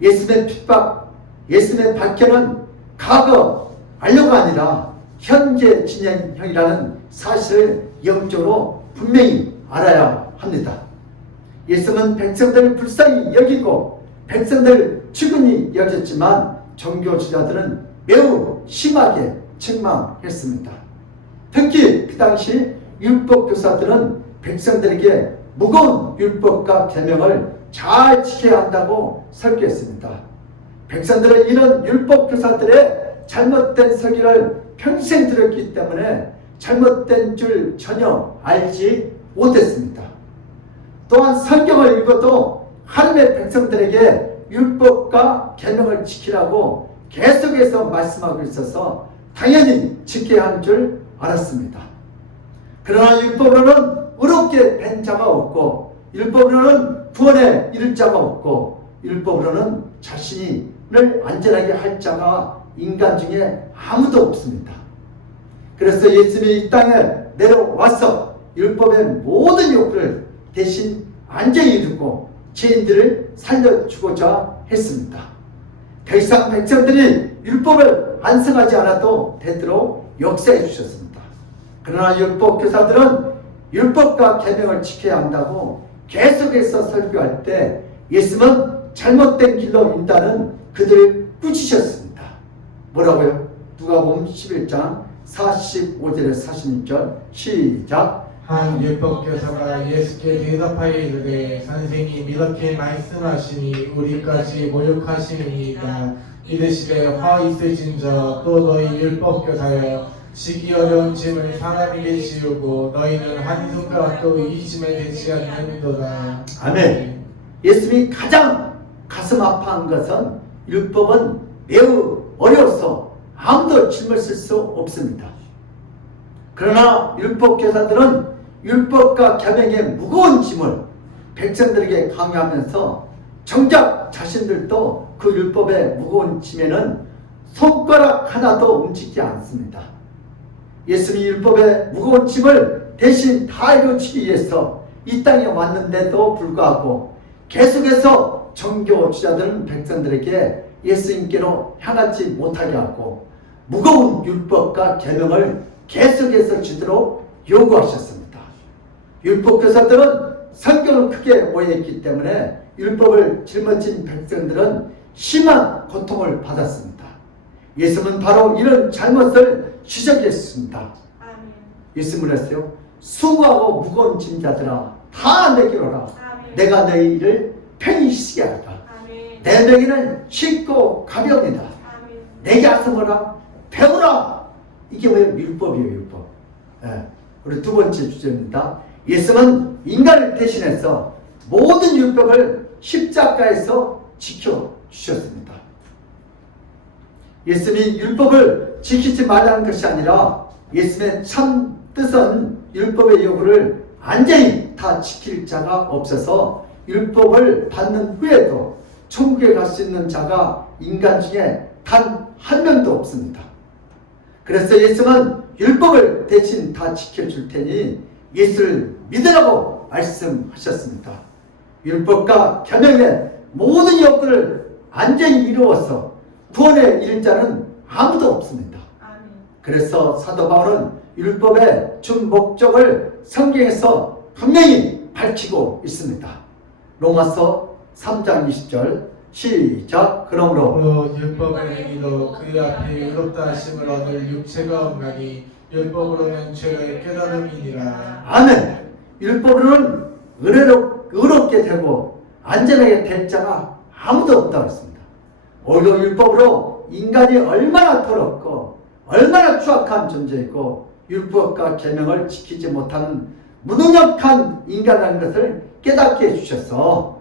예수님의 핍박, 예수님의 박해는 과거 알려가 아니라 현재 진행형이라는 사실을 영적으로 분명히 알아야 합니다. 예수님은 백성들을 불쌍히 여기고 백성들을 측은히 여겼지만 종교 지자들은 매우 심하게 책망했습니다. 특히 그 당시 율법 교사들은 백성들에게 무거운 율법과 계명을 잘 지켜야 한다고 설교했습니다. 백성들은 이런 율법 교사들의 잘못된 설교를 평생 들었기 때문에 잘못된 줄 전혀 알지 못했습니다. 또한 성경을 읽어도 하나님의 백성들에게 율법과 계명을 지키라고 계속해서 말씀하고 있어서 당연히 지켜야 할 줄 알았습니다. 그러나 율법으로는 의롭게 된 자가 없고, 율법으로는 구원에 이를 자가 없고, 율법으로는 자신을 안전하게 할 자가 인간 중에 아무도 없습니다. 그래서 예수님이 이 땅에 내려와서 율법의 모든 욕구를 대신 안전히 이루고 죄인들을 살려주고자 했습니다. 더 이상 백성들이 율법을 안성하지 않아도 되도록 역사해 주셨습니다. 그러나 율법 교사들은 율법과 계명을 지켜야 한다고 계속해서 설교할 때 예수님은 잘못된 길로 인다는 그들을 꾸짖으셨습니다. 뭐라고요? 누가복음 11장 45절에서 46절 시작. 한 율법교사가 예수께 대답하여 이르되 선생님 이렇게 말씀하시니 우리까지 모욕하시니이다. 이르시되 화 있으신저 또 너희 율법교사여 지기 어려운 짐을 사람에게 지우고 너희는 한 손가락도 이 짐에 대지 않는도다. 아멘. 예수님이 가장 가슴 아파한 것은 율법은 매우 어려워서 아무도 짐을 쓸 수 없습니다. 그러나 율법 교사들은 율법과 계명의 무거운 짐을 백성들에게 강요하면서 정작 자신들도 그 율법의 무거운 짐에는 손가락 하나도 움직이지 않습니다. 예수님이 율법의 무거운 짐을 대신 다 이루기 위해서 이 땅에 왔는데도 불구하고 계속해서 정교 주자들은 백성들에게 예수님께로 향하지 못하게 하고 무거운 율법과 계명을 계속해서 주도록 요구하셨습니다. 율법 교사들은 성경을 크게 오해했기 때문에 율법을 짊어진 백성들은 심한 고통을 받았습니다. 예수님은 바로 이런 잘못을 지적했습니다. 아멘. 예수님은 했어요. 수고하고 무거운 짐자들아 다 내게로 오라. 아멘. 내가 너희를 편히 쉬게 하리라. 아멘. 내 명예는 쉽고 가벼웁니다. 아멘. 내게 아성어라 배우라. 이게 뭐예요? 율법이에요. 율법. 예. 우리 두 번째 주제입니다. 예수는 인간을 대신해서 모든 율법을 십자가에서 지켜주셨습니다. 예수님이 율법을 지키지 말라는 것이 아니라 예수님의 참 뜻은 율법의 요구를 완전히 다 지킬 자가 없어서 율법을 받는 후에도 천국에 갈 수 있는 자가 인간 중에 단 한 명도 없습니다. 그래서 예수님은 율법을 대신 다 지켜줄 테니 예수를 믿으라고 말씀하셨습니다. 율법과 계명의 모든 욕구를 완전히 이루어서 구원에 이를 자는 아무도 없습니다. 아멘. 그래서 사도 바울은 율법의 준 목적을 성경에서 분명히 밝히고 있습니다. 로마서 3장 20절 시작. 그러므로 율법을 행위로 그 앞에 의롭다 하심을 얻을 육체가 없나니 율법으로는 죄를 깨달음이니라. 아멘. 율법으로는 의롭게 되고 안전하게 될 자가 아무도 없다고 했습니다. 오히려 율법으로 인간이 얼마나 더럽고 얼마나 추악한 존재이고 율법과 계명을 지키지 못하는 무능력한 인간이라는 것을 깨닫게 해주셔서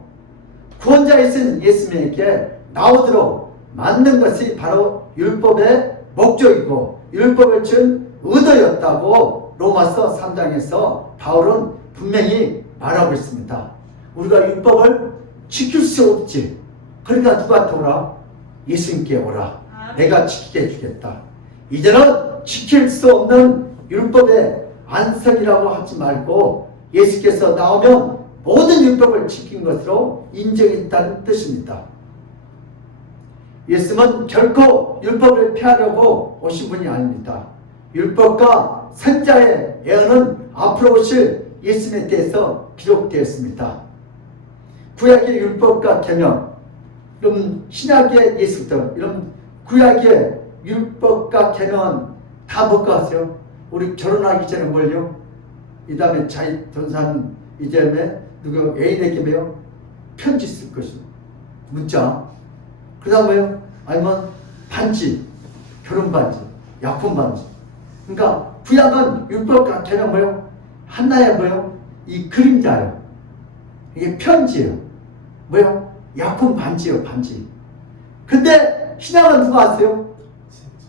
구원자이신 예수님에게 나오도록 만든 것이 바로 율법의 목적이고 율법을 준 의도였다고 로마서 3장에서 바울은 분명히 말하고 있습니다. 우리가 율법을 지킬 수 없지. 그러니까 누구한테 오라? 예수님께 오라. 내가 지키게 해주겠다. 이제는 지킬 수 없는 율법의 안석이라고 하지 말고 예수께서 나오면 모든 율법을 지킨 것으로 인정했다는 뜻입니다. 예수님은 결코 율법을 폐하려고 오신 분이 아닙니다. 율법과 선자의 예언은 앞으로 오실 예수님에 대해서 기록되었습니다. 구약의 율법과 계명, 그럼 신약의 예수부터 이런 구약의 율법과 계명은 다 못 가세요. 우리 결혼하기 전에 뭘요? 이 다음에 자기 전산 이제에 누구 애인에게 뭐요? 편지 쓸 것이 문자. 그 다음 뭐요? 아니면 반지, 결혼 반지, 약혼 반지. 그러니까 구약은 율법과 계명 뭐요? 하나의 뭐요? 이 그림자예요. 이게 편지예요. 뭐요? 약품 반지예요, 반지. 근데 신앙은 누가 하세요?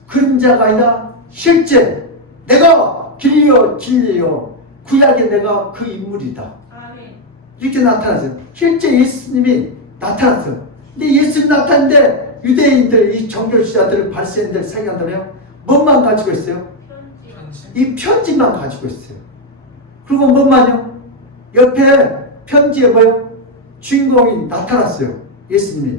그림자가 아니라 실제 내가 길이요 진리요 구약의 내가 그 인물이다. 아멘. 이렇게 나타났어요. 실제 예수님이 나타났어요. 근데 예수님 나타났는데 유대인들, 이 정교지자들, 바리새인들, 서기관들은요 뭐만 가지고 있어요? 편지. 이 편지만 가지고 있어요. 그리고 뭐만요? 옆에 편지에 뭐요? 주인공이 나타났어요. 예수님이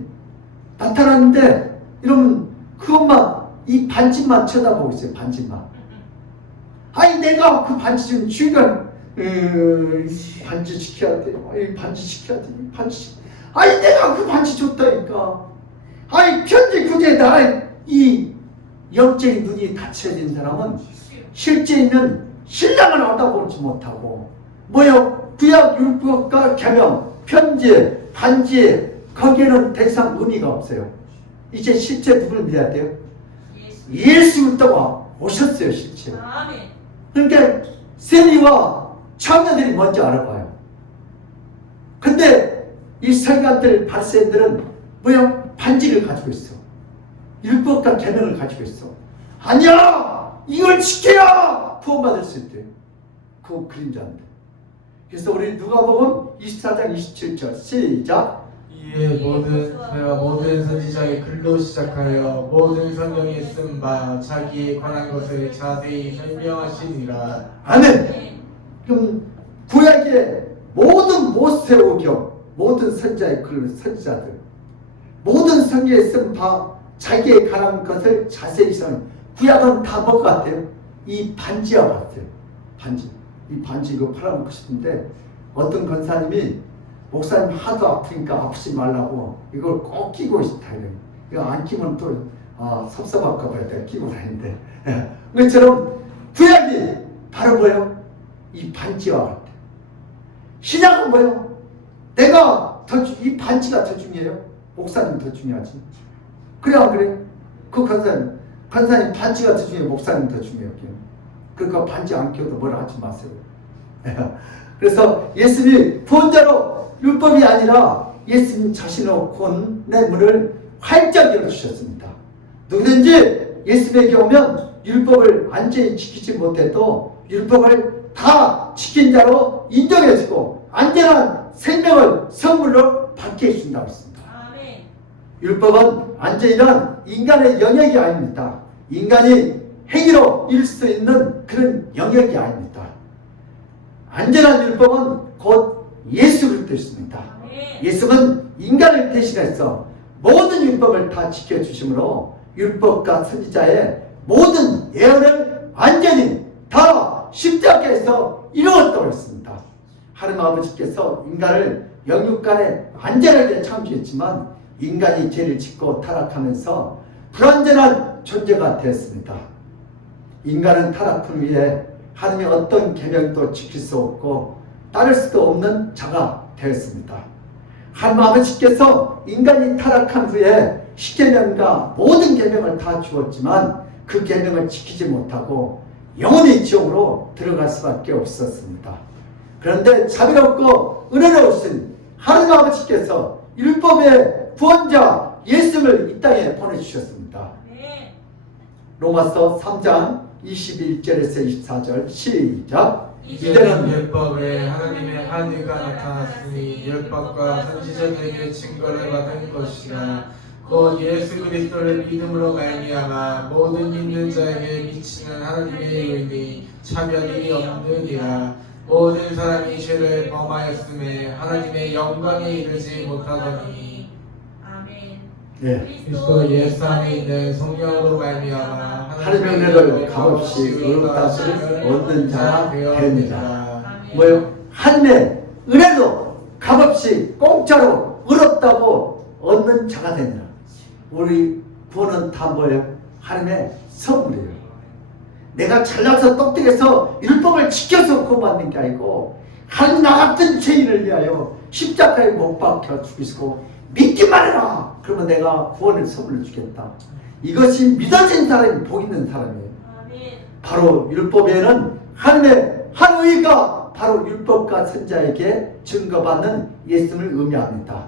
나타났는데 이러면 그것만 이 반지만 쳐다보고 있어요. 반지만. 아니 내가 그 반지 좀 주인공 반지 지켜야 돼. 아니 반지 지켜야 돼. 반지. 아니 내가 그 반지 줬다니까. 아니 편지 그게 나의 이 영적인 눈이 닫혀진 사람은 실제 있는 신랑을 알아보지 못하고 뭐요? 구약 율법과 계명, 편지, 반지 거기에는 더 이상 의미가 없어요. 이제 실제 누굴 믿어야 돼요? 예수 그리스도가 오셨어요. 실제. 아멘. 그러니까 세리와 청년들이 먼저 알아봐요. 근데 이 서기관들, 바리새인들은 뭐야? 반지를 가지고 있어. 율법과 계명을 가지고 있어. 아니야! 이걸 지켜야 구원받을 수 있대. 그 그림자인데. 그래서 우리 누가복음 24장 27절 시작. 이에 모든 선지자의 글로 시작하여 모든 성경에 쓴 바 자기에 관한 것을 자세히 설명하시니라. 아멘. 그럼 구약의 모든 모세오경, 모든 선지자의 글, 선지자들, 모든 성경에 쓴 바 자기에 관한 것을 자세히 설명. 구약은 다 뭐 같아요? 이 반지와 같아요. 반지. 이 반지 이거 팔아먹고 싶은데 어떤 권사님이 목사님 하도 아프니까 아프지 말라고 이걸 꼭 끼고 싶다. 이거 안 끼면 또 섭섭할까 봐 내가 끼고 다니는데 그처럼 구약이 바로 뭐예요? 이 반지와 같아요. 신약은 뭐예요? 내가 이 반지가 더 중요해요? 목사님 더 중요하지. 그래 안 그래? 그 권사님 반지가 더 중요해요? 목사님 더 중요해요? 그러니까 반지 안 껴도 뭐라 하지 마세요. 그래서 예수님이 구원자로 율법이 아니라 예수님 자신의 구원의 문을 활짝 열어주셨습니다. 누구든지 예수님에게 오면 율법을 완전히 지키지 못해도 율법을 다 지킨 자로 인정해주고 안전한 생명을 선물로 받게 해준다고 했습니다. 아멘. 율법은 안전이란 인간의 영역이 아닙니다. 인간이 행위로 이룰 수 있는 그런 영역이 아닙니다. 안전한 율법은 곧 예수 그리스도였습니다. 예수는 인간을 대신해서 모든 율법을 다 지켜주심으로 율법과 선지자의 모든 예언을 완전히 다 십자가에서 이루었다고 했습니다. 하나님 아버지께서 인간을 영육간에 안전하게 창조했지만 인간이 죄를 짓고 타락하면서 불완전한 존재가 되었습니다. 인간은 타락한 후에 하나님의 어떤 계명도 지킬 수 없고 따를 수도 없는 자가 되었습니다. 하나님 아버지께서 인간이 타락한 후에 십계명과 모든 계명을 다 주었지만 그 계명을 지키지 못하고 영원히 지옥으로 들어갈 수밖에 없었습니다. 그런데 자비롭고 은혜로우신 하나님 아버지께서 율법의 구원자 예수를 이 땅에 보내주셨습니다. 로마서 3장 21절에서 24절 시작. 이제는 율법에 하나님의 한의가 나타났으니 율법과 선지자들에게 증거를 받은 것이라. 곧 예수 그리스도를 믿음으로 말미암아 모든 믿는 자에게 미치는 하나님의 의인이 차별이 없느니라. 모든 사람이 죄를 범하였음에 하나님의 영광에 이르지 못하더니 그리스도 예수 안에 있는 성령으로 말미암아 하나님의 은혜를 값없이 의롭다심을 얻는 자가 되느니라. 뭐요? 하나님의 은혜도 값없이 공짜로 의롭다고 얻는 자가 되느라. 우리 구원은 다 뭐예요? 하나님의 선물이에요. 내가 잘나서 똑똑해서 율법을 지켜서 구원받는 게 아니고 하나님 나 같은 죄인을 위하여 십자가에 못 박혀 죽이시고 믿기만 해라. 그러면 내가 구원의 선물을 주겠다. 이것이 믿어진 사람이 복 있는 사람이에요. 바로 율법에는 하나님의 한 의가 바로 율법과 선자에게 증거받는 예수님을 의미합니다.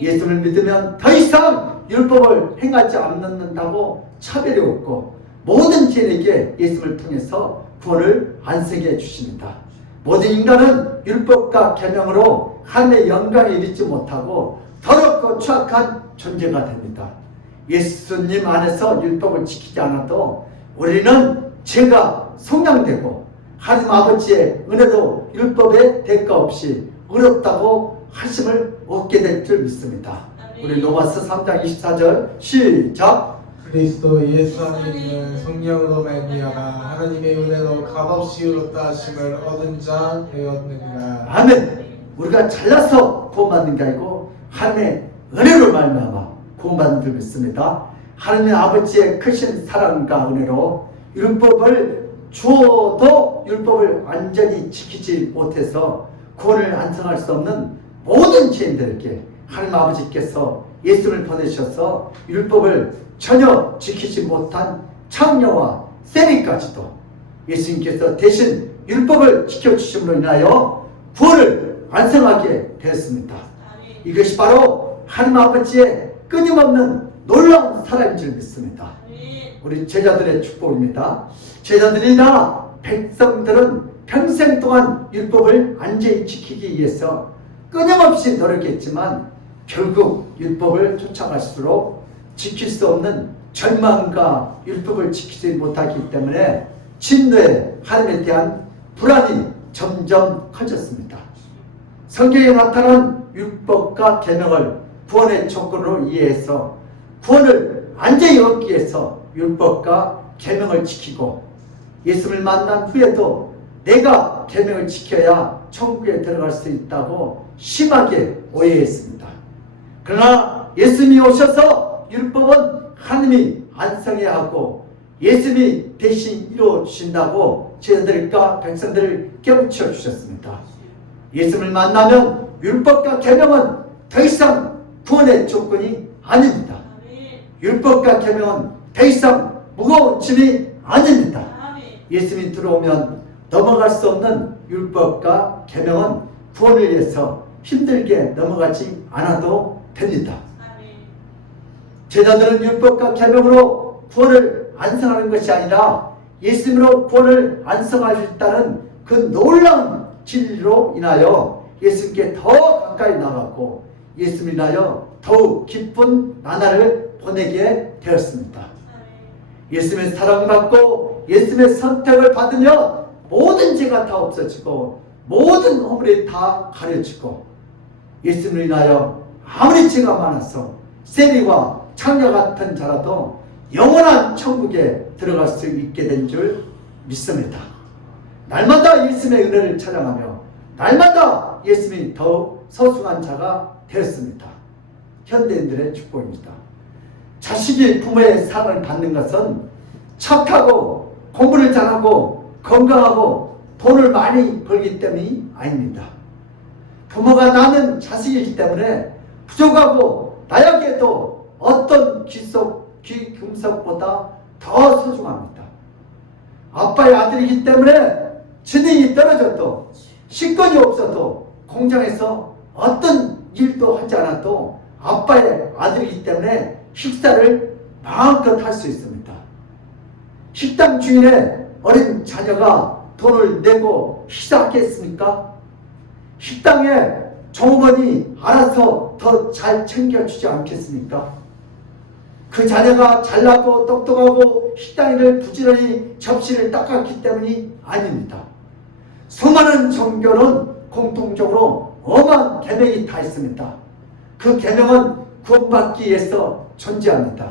예수를 믿으면 더 이상 율법을 행하지 않는다고 차별이 없고 모든 죄인에게 예수를 통해서 구원을 안세게 해주십니다. 모든 인간은 율법과 계명으로 하나님의 영광에 이르지 못하고 더럽고 추악한 존재가 됩니다. 예수님 안에서 율법을 지키지 않아도 우리는 죄가 속량되고 하나님 아버지의 은혜도 율법의 대가 없이 의롭다고 하심을 얻게 될 줄 믿습니다. 우리 로마서 3장 24절 시작. 그리스도 예수 안에 있는 성령으로 말미암아 하나님의 은혜로 값없이 의롭다 하심을 얻은 자 되었느니라. 아멘. 우리가 잘나서 구원받는 게 아니고 하나님의 은혜로 말미암아 구원받는 줄 믿습니다. 하나님 아버지의 크신 사랑과 은혜로 율법을 주어도 율법을 완전히 지키지 못해서 구원을 안성할 수 없는 모든 죄인들에게 하나님 아버지께서 예수를 보내셔서 율법을 전혀 지키지 못한 창녀와 세리까지도 예수님께서 대신 율법을 지켜주심으로 인하여 구원을 완성하게 되었습니다. 이것이 바로 하나님 아버지의 끊임없는 놀라운 사랑인 줄 믿습니다. 우리 제자들의 축복입니다. 제자들이나 백성들은 평생 동안 율법을 완전히 지키기 위해서 끊임없이 노력했지만 결국 율법을 쫓아갈수록 지킬 수 없는 절망과 율법을 지키지 못하기 때문에 진노의 하나님에 대한 불안이 점점 커졌습니다. 성경에 나타난 율법과 계명을 구원의 조건으로 이해해서 구원을 완전히 얻기 위해서 율법과 계명을 지키고 예수를 만난 후에도 내가 계명을 지켜야 천국에 들어갈 수 있다고 심하게 오해했습니다. 그러나 예수님이 오셔서 율법은 하나님이 완성해야 하고 예수님이 대신 이루어 주신다고 제자들과 백성들을 깨우쳐 주셨습니다. 예수님을 만나면 율법과 계명은 더 이상 구원의 조건이 아닙니다. 율법과 계명은 더 이상 무거운 짐이 아닙니다. 예수님이 들어오면 넘어갈 수 없는 율법과 계명은 구원을 위해서 힘들게 넘어가지 않아도 됩니다. 제자들은 율법과 계명으로 구원을 완성하는 것이 아니라 예수님으로 구원을 완성할 수 있다는 그 놀라운 진리로 인하여 예수님께 더 가까이 나갔고 예수님을 인하여 더욱 기쁜 나날을 보내게 되었습니다. 예수님의 사랑받고 예수님의 선택을 받으면 모든 죄가 다 없어지고 모든 허물이 다 가려지고 예수님을 인하여 아무리 죄가 많아서 세리와 창녀 같은 자라도 영원한 천국에 들어갈 수 있게 된 줄 믿습니다. 날마다 예수님의 은혜를 찬양하며 날마다 예수님이 더욱 소중한 자가 되었습니다. 현대인들의 축복입니다. 자식이 부모의 사랑을 받는 것은 착하고 공부를 잘하고 건강하고 돈을 많이 벌기 때문이 아닙니다. 부모가 낳는 자식이기 때문에 부족하고 나약해도 어떤 귀금속보다 더 소중합니다. 아빠의 아들이기 때문에 지능이 떨어져도 식권이 없어도 공장에서 어떤 일도 하지 않아도 아빠의 아들이기 때문에 식사를 마음껏 할 수 있습니다. 식당 주인의 어린 자녀가 돈을 내고 식사하겠습니까? 식당에 종업원이 알아서 더 잘 챙겨주지 않겠습니까? 그 자녀가 잘나고 똑똑하고 식당을 부지런히 접시를 닦았기 때문이 아닙니다. 수많은 종교는 공통적으로 엄한 계명이 다 있습니다. 그 계명은 구원받기 위해서 존재합니다.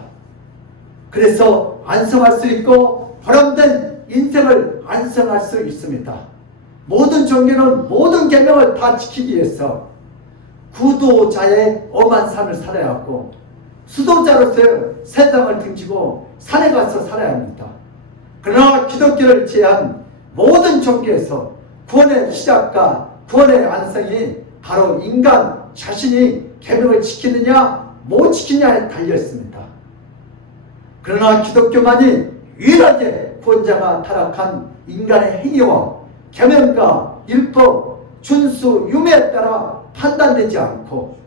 그래서 완성할 수 있고 보람된 인생을 완성할 수 있습니다. 모든 종교는 모든 계명을 다 지키기 위해서 구도자의 엄한 삶을 살아야 하고 수도자로서 세상을 등지고 산에 가서 살아야 합니다. 그러나 기독교를 제한 모든 종교에서 구원의 시작과 구원의 완성이 바로 인간 자신이 계명을 지키느냐 못 지키느냐에 달려 있습니다. 그러나 기독교만이 유일하게 구원자가 타락한 인간의 행위와 계명과 율법 준수 유무에 따라 판단되지 않고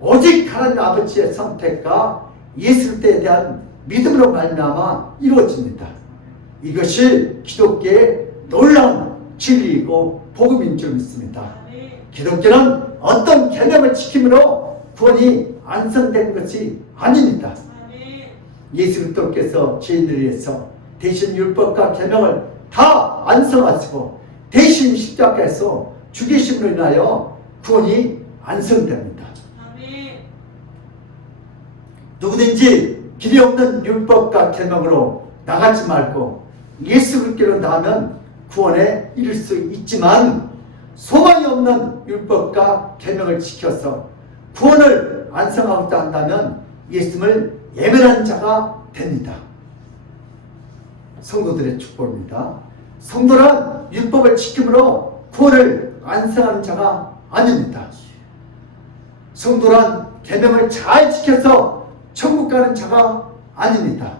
오직 하나님 아버지의 선택과 예수에 대한 믿음으로 말미암아 이루어집니다. 이것이 기독교의 놀라운 진리이고 복음인 줄 믿습니다. 아멘. 기독교는 어떤 계명을 지킴으로 구원이 완성된 것이 아닙니다. 아멘. 예수 그리스도께서 죄인들을 위해서 대신 율법과 계명을 다 완성하시고 대신 십자가에서 죽이심으로 인하여 구원이 완성됩니다. 아멘. 누구든지 길이 없는 율법과 계명으로 나가지 말고 예수 그리스도로 나가면 구원에 이를 수 있지만 소망이 없는 율법과 계명을 지켜서 구원을 완성하고자 한다면 예수님을 예면한 자가 됩니다. 성도들의 축복입니다. 성도란 율법을 지킴으로 구원을 완성하는 자가 아닙니다. 성도란 계명을 잘 지켜서 천국 가는 자가 아닙니다.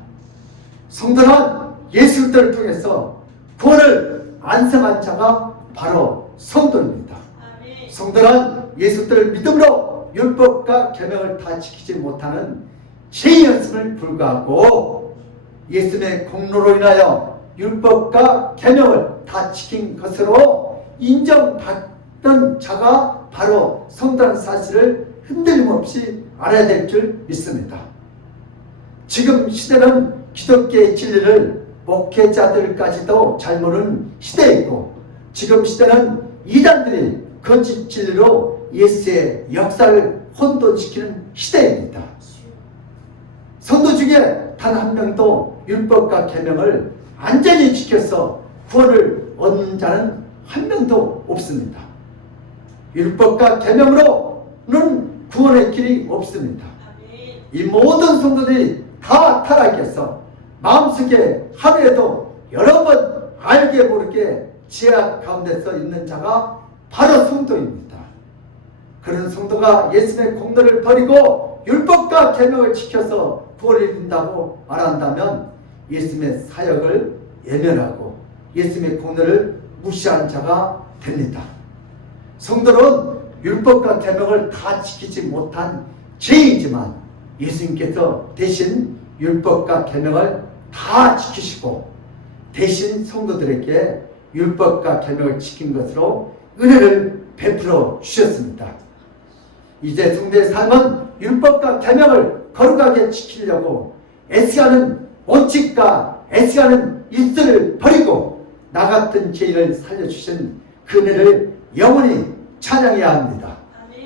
성도란 예수 그리스도를 통해서 구원을 완성한 자가 바로 성도입니다. 아멘. 성도란 예수 그리스도를 믿음으로 율법과 계명을 다 지키지 못하는 죄인이었음을 불구하고 예수님의 공로로 인하여 율법과 계명을 다 지킨 것으로 인정받던 자가 바로 성도라는 사실을 흔들림 없이 알아야 될 줄 믿습니다. 지금 시대는 기독교의 진리를 목회자들까지도 잘 모르는 시대이고 지금 시대는 이단들이 거짓 진리로 예수의 역사를 혼돈시키는 시대입니다. 성도 중에 단 한 명도 율법과 계명을 완전히 지켜서 구원을 얻는 자는 한 명도 없습니다. 율법과 계명으로는 구원의 길이 없습니다. 아멘. 이 모든 성도들이 다 타락해서 마음속에 하루에도 여러 번 알게 모르게 죄악 가운데서 있는 자가 바로 성도입니다. 그런 성도가 예수님의 공로를 버리고 율법과 계명을 지켜서 구원을 이룬다고 말한다면 예수님의 사역을 예면하고 예수님의 공로를 무시한 자가 됩니다. 성도는 율법과 계명을 다 지키지 못한 죄이지만 예수님께서 대신 율법과 계명을 다 지키시고 대신 성도들에게 율법과 계명을 지킨 것으로 은혜를 베풀어 주셨습니다. 이제 성도의 삶은 율법과 계명을 거룩하게 지키려고 애쓰가는 원칙과 애쓰가는 일들을 버리고 나 같은 죄인을 살려주신 그 은혜를 영원히 찬양해야 합니다. 아멘.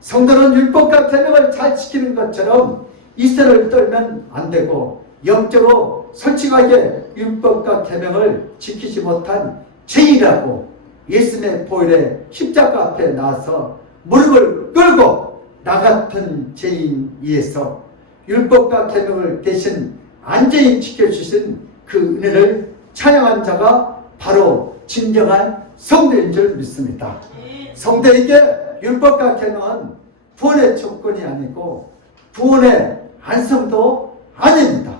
성도는 율법과 계명을 잘 지키는 것처럼 이슬을 떨면 안 되고 영적으로 솔직하게 율법과 계명을 지키지 못한 죄인이라고 예수님의 보혈의 십자가 앞에 나와서 무릎을 꿇고 나 같은 죄인 위해서 율법과 계명을 대신 안전히 지켜주신 그 은혜를 찬양한 자가 바로 진정한 성도인 줄 믿습니다. 아멘. 성도에게 율법과 계명은 구원의 조건이 아니고 구원의 안성도 아닙니다.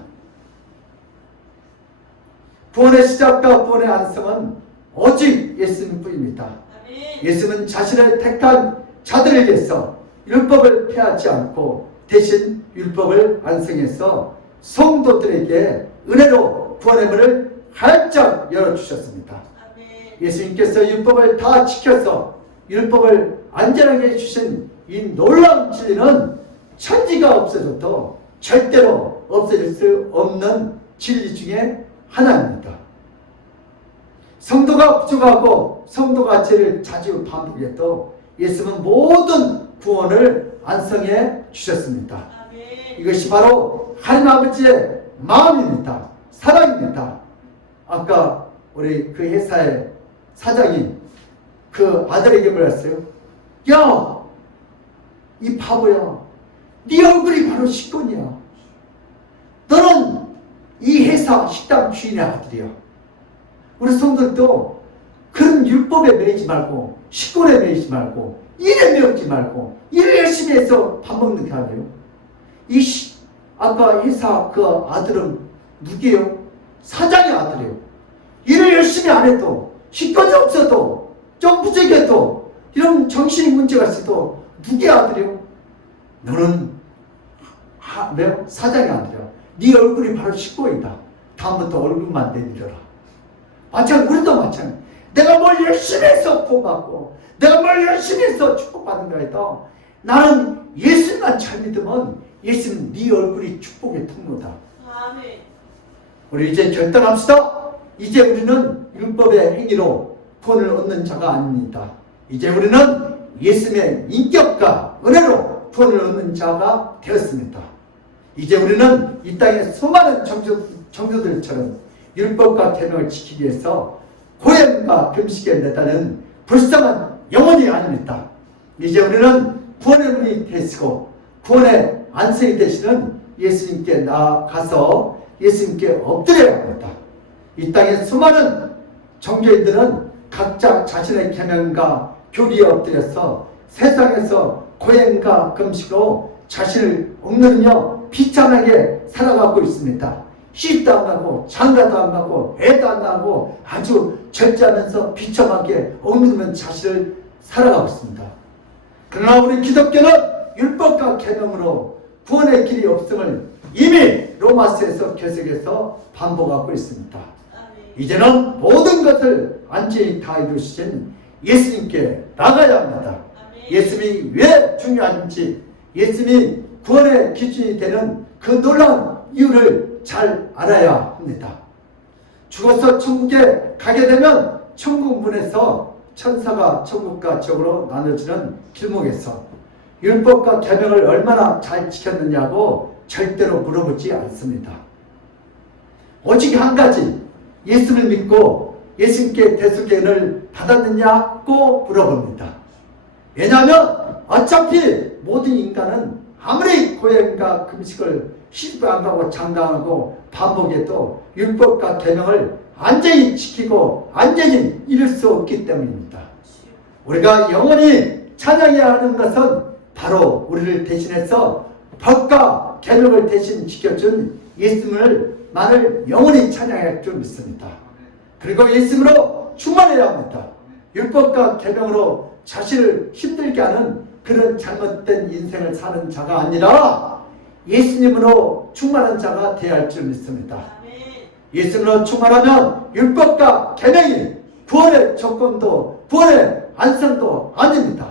구원의 시작과 구원의 안성은 오직 예수님뿐입니다. 아멘. 예수는 자신을 택한 자들을 위해서 율법을 폐하지 않고 대신 율법을 완성해서 성도들에게 은혜로 구원의 문을 활짝 열어주셨습니다. 아멘. 예수님께서 율법을 다 지켜서 율법을 안전하게 해주신 이 놀라운 진리는 천지가 없어져도 절대로 없어질 수 없는 진리 중에 하나입니다. 성도가 부족하고 성도가 죄를 자주 반복해도 예수님은 모든 구원을 완성해 주셨습니다. 아멘. 이것이 바로 하나님 아버지의 마음입니다. 사랑입니다. 아까 우리 그 회사의 사장이 그 아들에게 뭐랬어요? 야, 이 바보야, 네 얼굴이 바로 식권이야. 너는 이 회사 식당 주인의 아들이야. 우리 성도들도 그런 율법에 매이지 말고 식권에 매이지 말고 일에 매이지 말고 일을 열심히 해서 밥 먹는 게 아니에요. 아까 회사 그 아들은 누구예요? 사장의 아들이에요. 일을 열심히 안 해도 식권이 없어도 좀 부족해도 이런 정신이 문제가 있어도 누구의 아들이에요? 너는 사장이 아니라 네 얼굴이 바로 식구이다. 다음부터 얼굴만 내밀어라. 마찬가지 우리도 마찬가지. 내가 뭘 열심히 해서 구원받고 내가 뭘 열심히 해서 축복받는 거야 해도 나는 예수만 잘 믿으면 예수는 네 얼굴이 축복의 통로다. 아멘. 우리 이제 결단합시다. 이제 우리는 율법의 행위로 구원을 얻는 자가 아닙니다. 이제 우리는 예수님의 인격과 은혜로 구원을 얻는 자가 되었습니다. 이제 우리는 이 땅의 수많은 정조들처럼 율법과 계명을 지키기 위해서 고행과 금식에 매달린 불쌍한 영혼이 아닙니다. 이제 우리는 구원의 문이 되시고 구원의 안성이 되시는 예수님께 나아가서 예수님께 엎드려야 합니다. 이 땅의 수많은 정교인들은 각자 자신의 계명과 교리에 엎드려서 세상에서 고행과 금식으로 자신을 억누르며 비참하게 살아가고 있습니다. 씻도 안 하고 장가도 안 가고 애도 안 나고 아주 절제하면서 비참하게 억누르면 자신을 살아가고 있습니다. 그러나 우리 기독교는 율법과 계명으로 구원의 길이 없음을 이미 로마서에서 계속해서 반복하고 있습니다. 이제는 모든 것을 완전히 다 이루신 예수님께 나가야 합니다. 예수님이 왜 중요한지, 예수님이 구원의 기준이 되는 그 놀라운 이유를 잘 알아야 합니다. 죽어서 천국에 가게 되면 천국 문에서 천사가 천국과 지옥으로 나눠지는 길목에서 율법과 계명을 얼마나 잘 지켰느냐고 절대로 물어보지 않습니다. 오직 한 가지, 예수를 믿고 예수님께 대속의 받았느냐고 물어봅니다. 왜냐하면 어차피 모든 인간은 아무리 고행과 금식을 씻고 안 가고 장가하고 반복해도 율법과 계명을 완전히 지키고 완전히 이룰 수 없기 때문입니다. 우리가 영원히 찬양해야 하는 것은 바로 우리를 대신해서 법과 계명을 대신 지켜준 예수님을 영원히 찬양할 줄 믿습니다. 그리고 예수님으로 충만해야 합니다. 율법과 계명으로 자신을 힘들게 하는 그런 잘못된 인생을 사는 자가 아니라 예수님으로 충만한 자가 되어야 할 줄 믿습니다. 예수님으로 충만하면 율법과 계명이 구원의 조건도 구원의 안성도 아닙니다.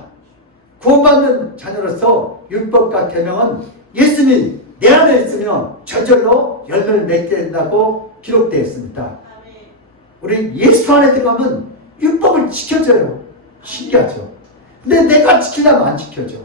구원받는 자녀로서 율법과 계명은 예수님이 내 안에 있으면 저절로 열매를 맺게 된다고 기록되어 있습니다. 우리 예수 안에 들어가면 율법을 지켜줘요. 신기하죠. 근데 내가 지키려면 안 지켜줘.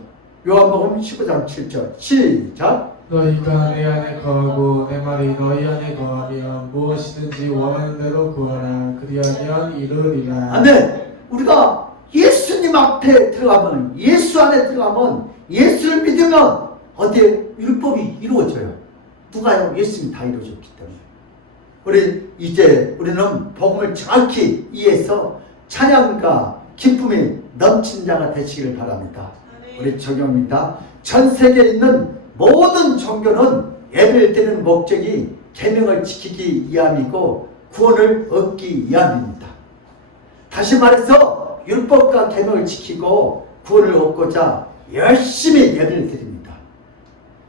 요한복음 15장 7절 시작. 너희가 내 안에 거하고 내 말이 너희 안에 거하면 무엇이든지 원하는 대로 구하라. 그리하면 이루리라. 아멘. 우리가 예수님 앞에 들어가면, 예수 안에 들어가면, 예수를 믿으면 어디에 율법이 이루어져요. 누가요? 예수님이 다 이루어졌기 때문에. 우리는 복음을 정확히 이해해서 찬양과 기쁨이 넘치는 자가 되시길 바랍니다. 우리 적용입니다. 전 세계에 있는 모든 종교는 예배를 드리는 목적이 계명을 지키기 위함이고 구원을 얻기 위함입니다. 다시 말해서 율법과 계명을 지키고 구원을 얻고자 열심히 예배를 드립니다.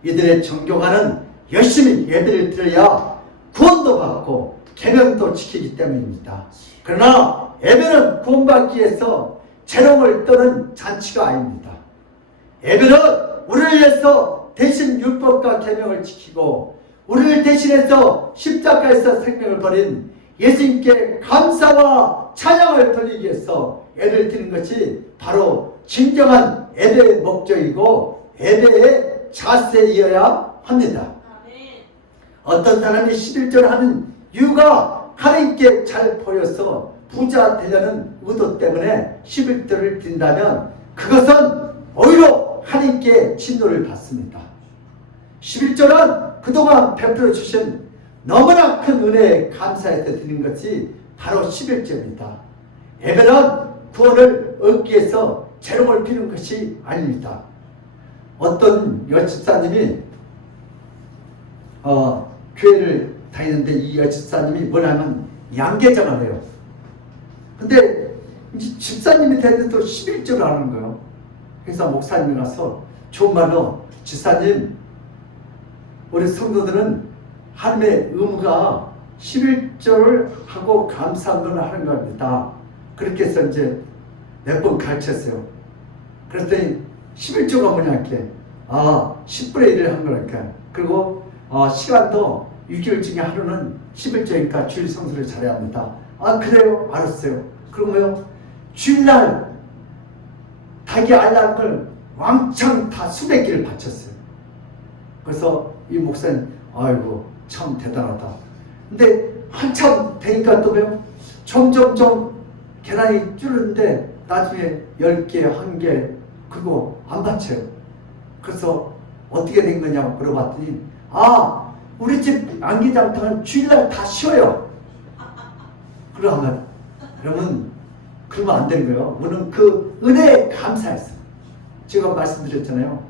이들의 종교가는 열심히 예배를 드려야 구원도 받고 계명도 지키기 때문입니다. 그러나 예배는 구원받기 위해서 재롱을 떠는 잔치가 아닙니다. 예배는 우리를 위해서 대신 율법과 계명을 지키고 우리를 대신해서 십자가에서 생명을 버린 예수님께 감사와 찬양을 드리기 위해서 예배를 드리는 것이 바로 진정한 예배의 목적이고 예배의 자세이어야 합니다. 어떤 사람이 11절 하는 이유가 하나님께 잘 보여서 부자 되려는 의도 때문에 11절을 드린다면 그것은 오히려 하나님께 진노를 받습니다. 11절은 그동안 베풀어 주신 너무나 큰 은혜에 감사해서 드린 것이 바로 11절입니다. 예배는 구원을 얻기 위해서 재롱을 피는 것이 아닙니다. 어떤 여집사님이 교회를 다니는데 이 여집사님이 뭐냐면 양계장을 해요. 근데 집사님이 됐는데 또 11절을 하는 거예요. 그래서 목사님이 가서 좋은 말로 지사님, 우리 성도들은 하나님의 의무가 11조를 하고 감사한을 하는 겁니다. 그렇게 해서 이제 몇 번 가르쳤어요. 그랬더니 11조가 뭐냐 이렇게 10분의 1을 한 거니까. 그리고 시간도 6개월 중에 하루는 11조니까 주일 성수를 잘해야 합니다. 그래요? 알았어요. 그러고요, 주일날 닭이 알라는 걸 왕창 다 수백 개를 바쳤어요. 그래서 이 목사님, 아이고 참 대단하다. 근데 한참 되니까 또 왜요? 점점점 계란이 줄는데 나중에 10개, 1개 그거 안 바쳐요. 그래서 어떻게 된 거냐고 물어봤더니 우리 집 양계장터는 주일날 다 쉬어요. 그러면 안 되는 거예요. 우리는 그 은혜에 감사했어요. 제가 말씀드렸잖아요.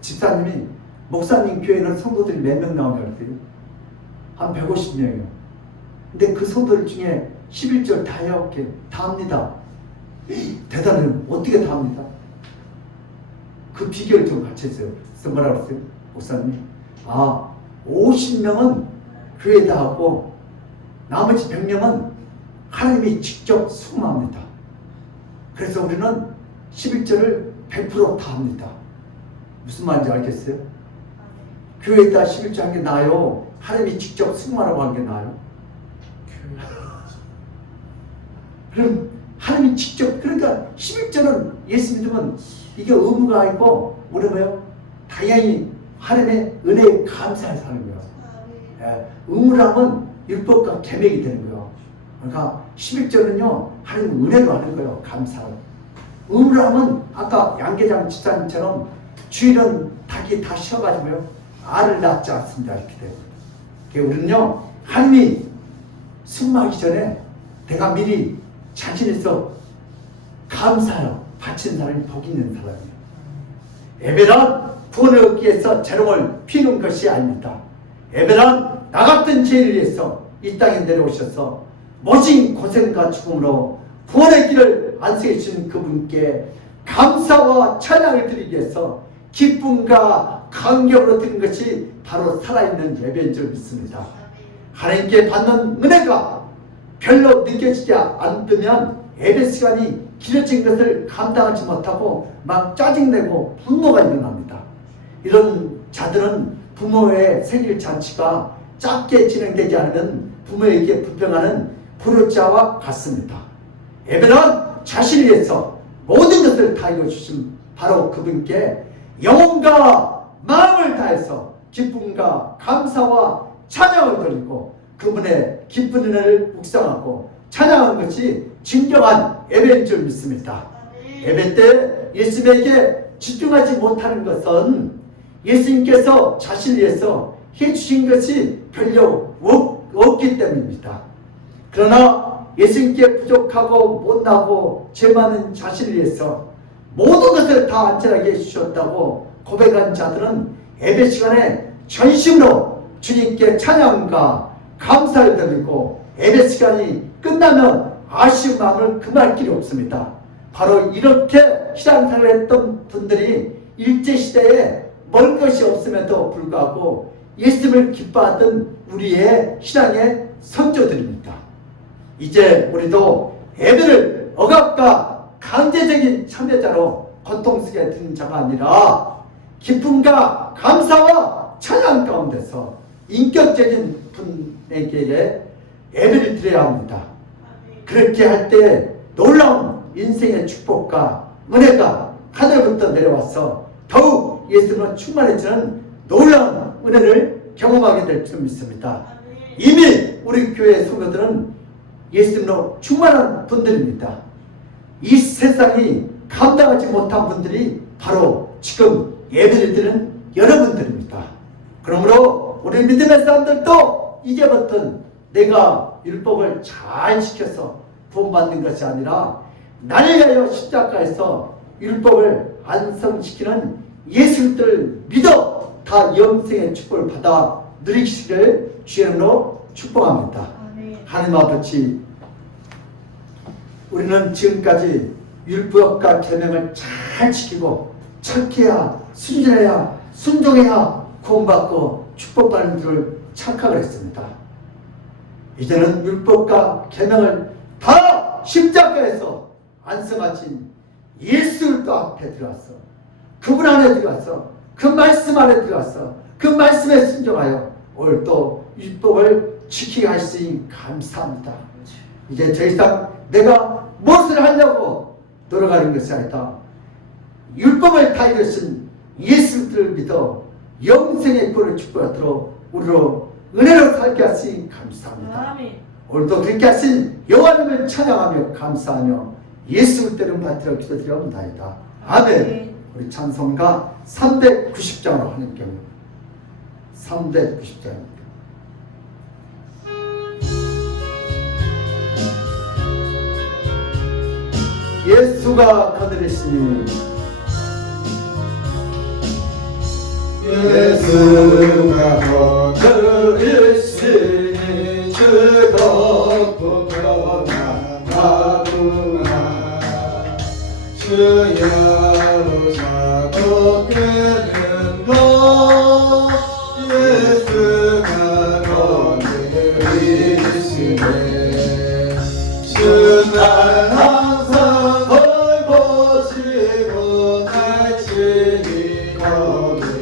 집사님이 목사님 교회는 성도들이 몇 명 나오냐고 그랬더니 한 150명이요. 근데 그 성도들 중에 11절 다 해요. 다 합니다. 대단해요. 어떻게 다 합니다? 그 비결을 좀 같이 했어요. 그래서 뭐라고 했어요? 목사님이 50명은 교회다 하고 나머지 100명은 하나님이 직접 수금합니다. 그래서 우리는 11절을 100% 다 합니다. 무슨 말인지 알겠어요? 교회에다 11절 한 게 나아요? 하나님이 직접 수금하라고 한 게 나아요? 그럼 하나님이 직접, 그러니까 11절은 예수 믿으면 이게 의무가 아니고 우리 뭐요? 당연히 하나님의 은혜에 감사해서 하는 거예요. 의무라면 율법과 계명이 되는 거예요. 그러니까 11절은요 하나님 은혜로 하는 거예요. 감사로. 의무라면 아까 양계장 집사님처럼 주일은 닭이 다 쉬어가지고요 알을 낳지 않습니다. 이렇게 돼요. 우리는요 하나님이 승마하기 전에 내가 미리 자신에서 감사하여 바친 사람이 복 있는 사람이에요. 예배란 구원을 얻기 위해서 재롱을 피우는 것이 아닙니다. 예배란 나 같은 죄를 위해서 이 땅에 내려오셔서 모진 고생과 죽음으로 구원의 길을 안수해 주신 그분께 감사와 찬양을 드리기 위해서 기쁨과 감격으로 드리는 것이 바로 살아있는 예배인 줄 믿습니다. 하나님께 받는 은혜가 별로 느껴지지 않으면 예배 시간이 길어진 것을 감당하지 못하고 막 짜증내고 분노가 일어납니다. 이런 자들은 부모의 생일 잔치가 짧게 진행되지 않으면 부모에게 불평하는 불효자와 같습니다. 예배는 자신을 위해서 모든 것을 다 이루어주신 바로 그분께 영혼과 마음을 다해서 기쁨과 감사와 찬양을 드리고 그분의 기쁜 은혜를 묵상하고 찬양하는 것이 진정한 예배인 줄 믿습니다. 예배 때 예수님에게 집중하지 못하는 것은 예수님께서 자신을 위해서 해주신 것이 별로 없기 때문입니다. 그러나 예수님께 부족하고 못나고 죄 많은 자신을 위해서 모든 것을 다 안전하게 해주셨다고 고백한 자들은 예배 시간에 전심으로 주님께 찬양과 감사를 드리고 예배 시간이 끝나면 아쉬운 마음을 금할 길이 없습니다. 바로 이렇게 신앙생활을 했던 분들이 일제시대에 먹을 것이 없음에도 불구하고 예수님을 기뻐하던 우리의 신앙의 선조들입니다. 이제 우리도 예배를 억압과 강제적인 참여자로 고통스럽게 드리는 자가 아니라 기쁨과 감사와 찬양 가운데서 인격적인 분에게 예배를 드려야 합니다. 그렇게 할 때 놀라운 인생의 축복과 은혜가 하늘부터 내려와서 더욱 예수님으로 충만해지는 놀라운 은혜를 경험하게 될 줄 믿습니다. 이미 우리 교회 성도들은 예수님으로 충만한 분들입니다. 이 세상이 감당하지 못한 분들이 바로 지금 예배를 드리는 여러분들입니다. 그러므로 우리 믿음의 사람들도 이제부터 내가 율법을 잘 지켜서 구원받는 것이 아니라 나를 위하여 십자가에서 율법을 완성시키는 예수를 믿어 다 영생의 축복을 받아 누리시기를 주님으로 축복합니다. 하나님 아버지, 우리는 지금까지 율법과 계명을 잘 지키고 착해야 순진해야 순종해야 구원받고 축복받는 줄을 착각을 했습니다. 이제는 율법과 계명을 다 십자가에서 안성하신 예수 그리스도 앞에 들어가서 그분 안에 들어가서 그 말씀 안에 들어가서 그 말씀에 순종하여 오늘 또 율법을 지키게 하시니 감사합니다. 이제 더 이상 내가 무엇을 하려고 돌아가는 것이 아니다. 율법을 다 이루신 예수를 믿어 영생의 구원을 축복하도록 우리로 은혜로 살게 하시니 감사합니다. 아멘. 오늘도 그렇게 하신 여호와님을 찬양하며 감사하며 예수 그리스도를 받들어 기도드려옵나이다. 아멘. 우리 찬송가 390장으로 하는 경우 390장입니다. 예수가 거느리시니 예수가 거느리시니 주 덕분 변함하구나 주야로 자고 끄는 것 예수가 거느리시네 주날 항상 돌보시고 날 친히 거느리시네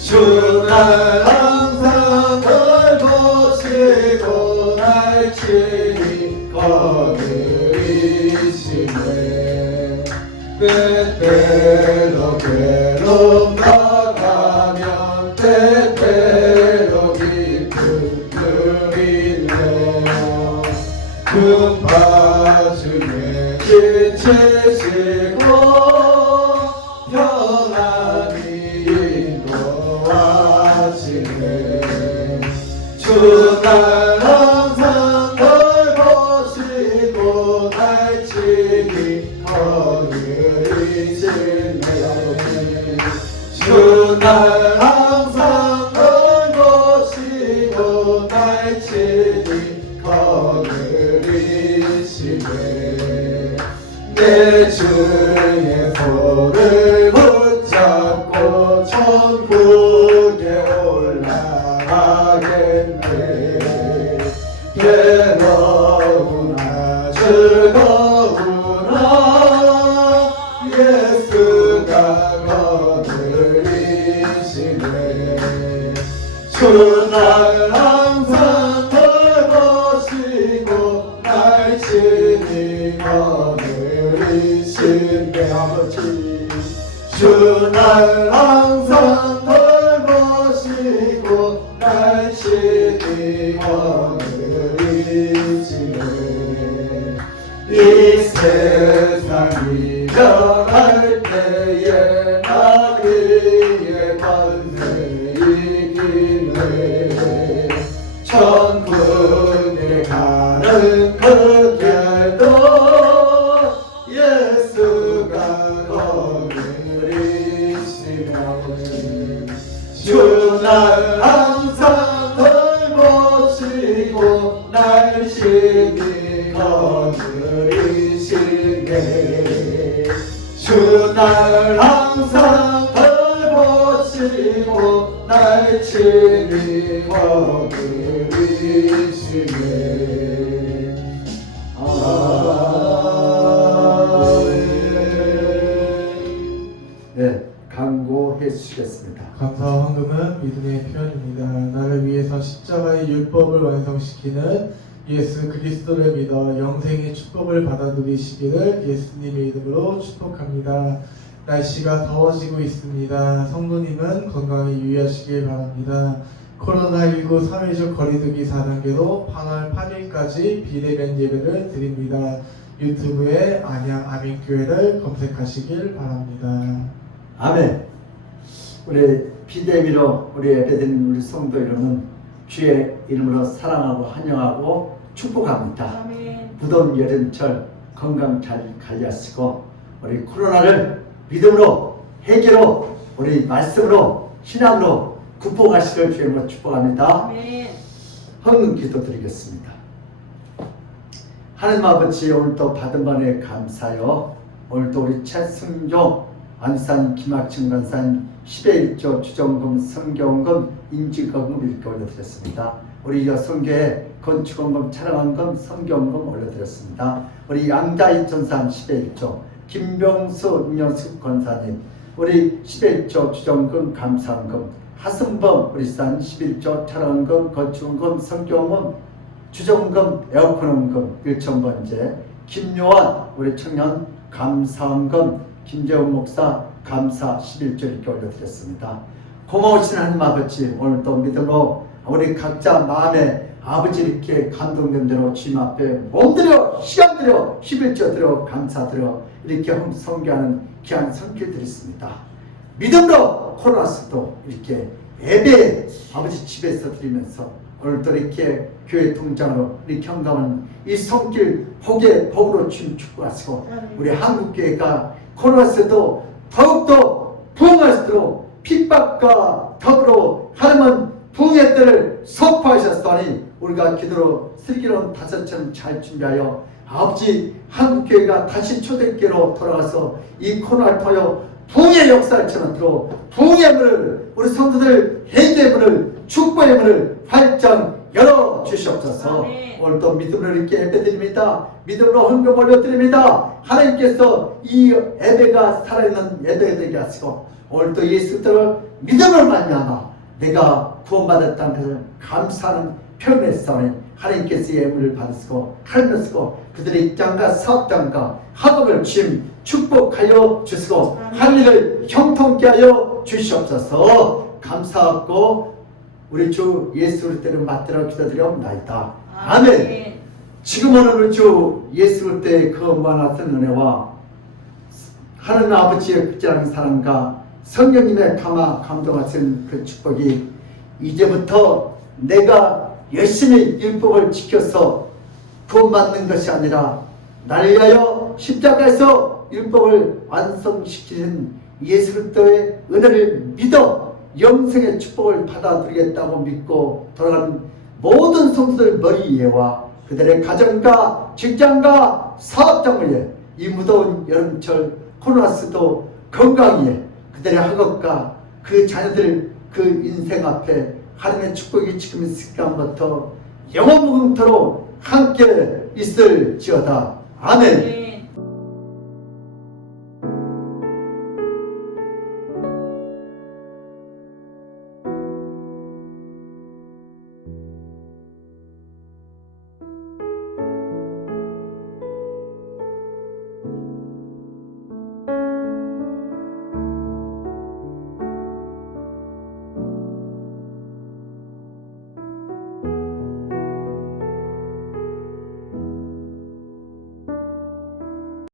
주날 항상 돌보시고 날 친히 거느리시네 때때로 괴로움 나가면 때때로 깊은 눈이네요 금파 중에 지치시고 편안히 인도하시네 주날 항상 돌보시고 날 친히 거느리시네 주날 항상 돌보시고 날 친히 거느리시네 내 주의 손을 붙잡고 천국에 올라가겠네 괴로우나 즐거우나 예수가 거느리시네 주날 항상 돌보시고 날 친히 거느리시네 아버지 주날 항상 돌보시고 날 친히 거느리시네 이 세상이 변할 때에 나그의 번세 이기네 천국에 가는 그 길도 예수가 거느리시네 주날 항상 돌보시고 날 친히 거느리시네 주날 항상 돌보시고 날 친히 거느리시네 네, 강구해 주시겠습니다. 감사와 황금은 믿음의 표현입니다. 나를 위해서 십자가의 율법을 완성시키는 예수 그리스도를 믿어 영생의 축복을 받아 누리시기를 예수님의 이름으로 축복합니다. 날씨가 더워지고 있습니다. 성도님은 건강에 유의하시길 바랍니다. 코로나19 사회적 거리두기 4단계로 8월 8일까지 비대면 예배를 드립니다. 유튜브에 안양 아민교회를 검색하시길 바랍니다. 아멘. 우리 비대미로 우리 예배드리는 우리 성도 여러분 주의 이름으로 사랑하고 환영하고 축복합니다. 아멘. 무더운 여름철 건강 잘 관리하시고 우리 코로나를 믿음으로 회개로 우리 말씀으로 신앙으로 극복하시길 주의 이름으로 축복합니다. 아멘. 헌금 기도 드리겠습니다. 하나님 아버지 오늘도 받은 번에 감사요. 오늘도 우리 최승종 안산 김학춘 간사님 10회 1조 주정금 성경금 인지금을 이렇게 올려드렸습니다. 우리 여성교회 건축원금 촬영원금 성경금 올려드렸습니다. 우리 양자이 전산 10회 1조 김병수 윤여숙 권사님 우리 10회 1조 주정금 감사원금 하승범 우리 산 11조 촬영원금 건축원금 성경금 주정금 에어컨원금 1,000번째 김요한 우리 청년 감사원금 김재훈 목사 감사 11조 이렇게 올려드렸습니다. 고마우신 하나님 아버지 오늘도 믿음으로 우리 각자 마음에 아버지 이렇게 감동된 대로 주님 앞에 몸들여 시간 들여 11조 들여 감사드려 이렇게 성교하는 귀한 성길 드렸습니다. 믿음으로 코로나스도 이렇게 예배 아버지 집에서 드리면서 오늘도 이렇게 교회 동장으로 이렇게 경감하는 이 손길 복으로 주님 축복하시고 우리 한국교회가 코로나스도 더욱더 부흥할 수 있도록 핍박과 더불어 하나님은 부흥의 때를 선포하셨으니 우리가 기도로 슬기로운 다섯처럼 잘 준비하여 아버지 한국교회가 다시 초대교회로 돌아가서 이 코로나를 통하여 부흥의 역사를 전하도록 부흥의 문을 우리 성도들 회개의 문을 축복의 문을 활짝 열어주시옵소서. 아멘. 오늘도 믿음으로 이렇게 예배드립니다. 믿음으로 헌금 올려드립니다. 하나님께서 이 예배가 살아있는 예배가 되게 하시고 오늘도 예수들을 믿음을 말미암아 내가 구원받았다는 것을 감사하는 표현했사오니 하나님께서 예물을 받으시고 하늘으시고 그들의 입장과 사업장과 학업을 주님 축복하여 주시고 한 일을 형통케 하여 주시옵소서. 감사하고 우리 주 예수 그리스도를 맞들어 기도드리옵나이다. 아멘. 지금 오늘 주 예수 그리스도의 그 무한하신 은혜와 하나님 아버지의 극진한 사랑과 성령님의 감동하신 그 축복이 이제부터 내가 열심히 율법을 지켜서 구원받는 것이 아니라 나를 위하여 십자가에서 율법을 완성시키신 예수 그리스도의 은혜를 믿어 영생의 축복을 받아들이겠다고 믿고 돌아가는 모든 성도들 머리 위에와 그들의 가정과 직장과 사업장 위에 이 무더운 여름철 코로나스도 건강히 그들의 학업과 그 자녀들 그 인생 앞에 하나님의 축복이 지금 이 시간부터 영원무궁토록 함께 있을지어다. 아멘.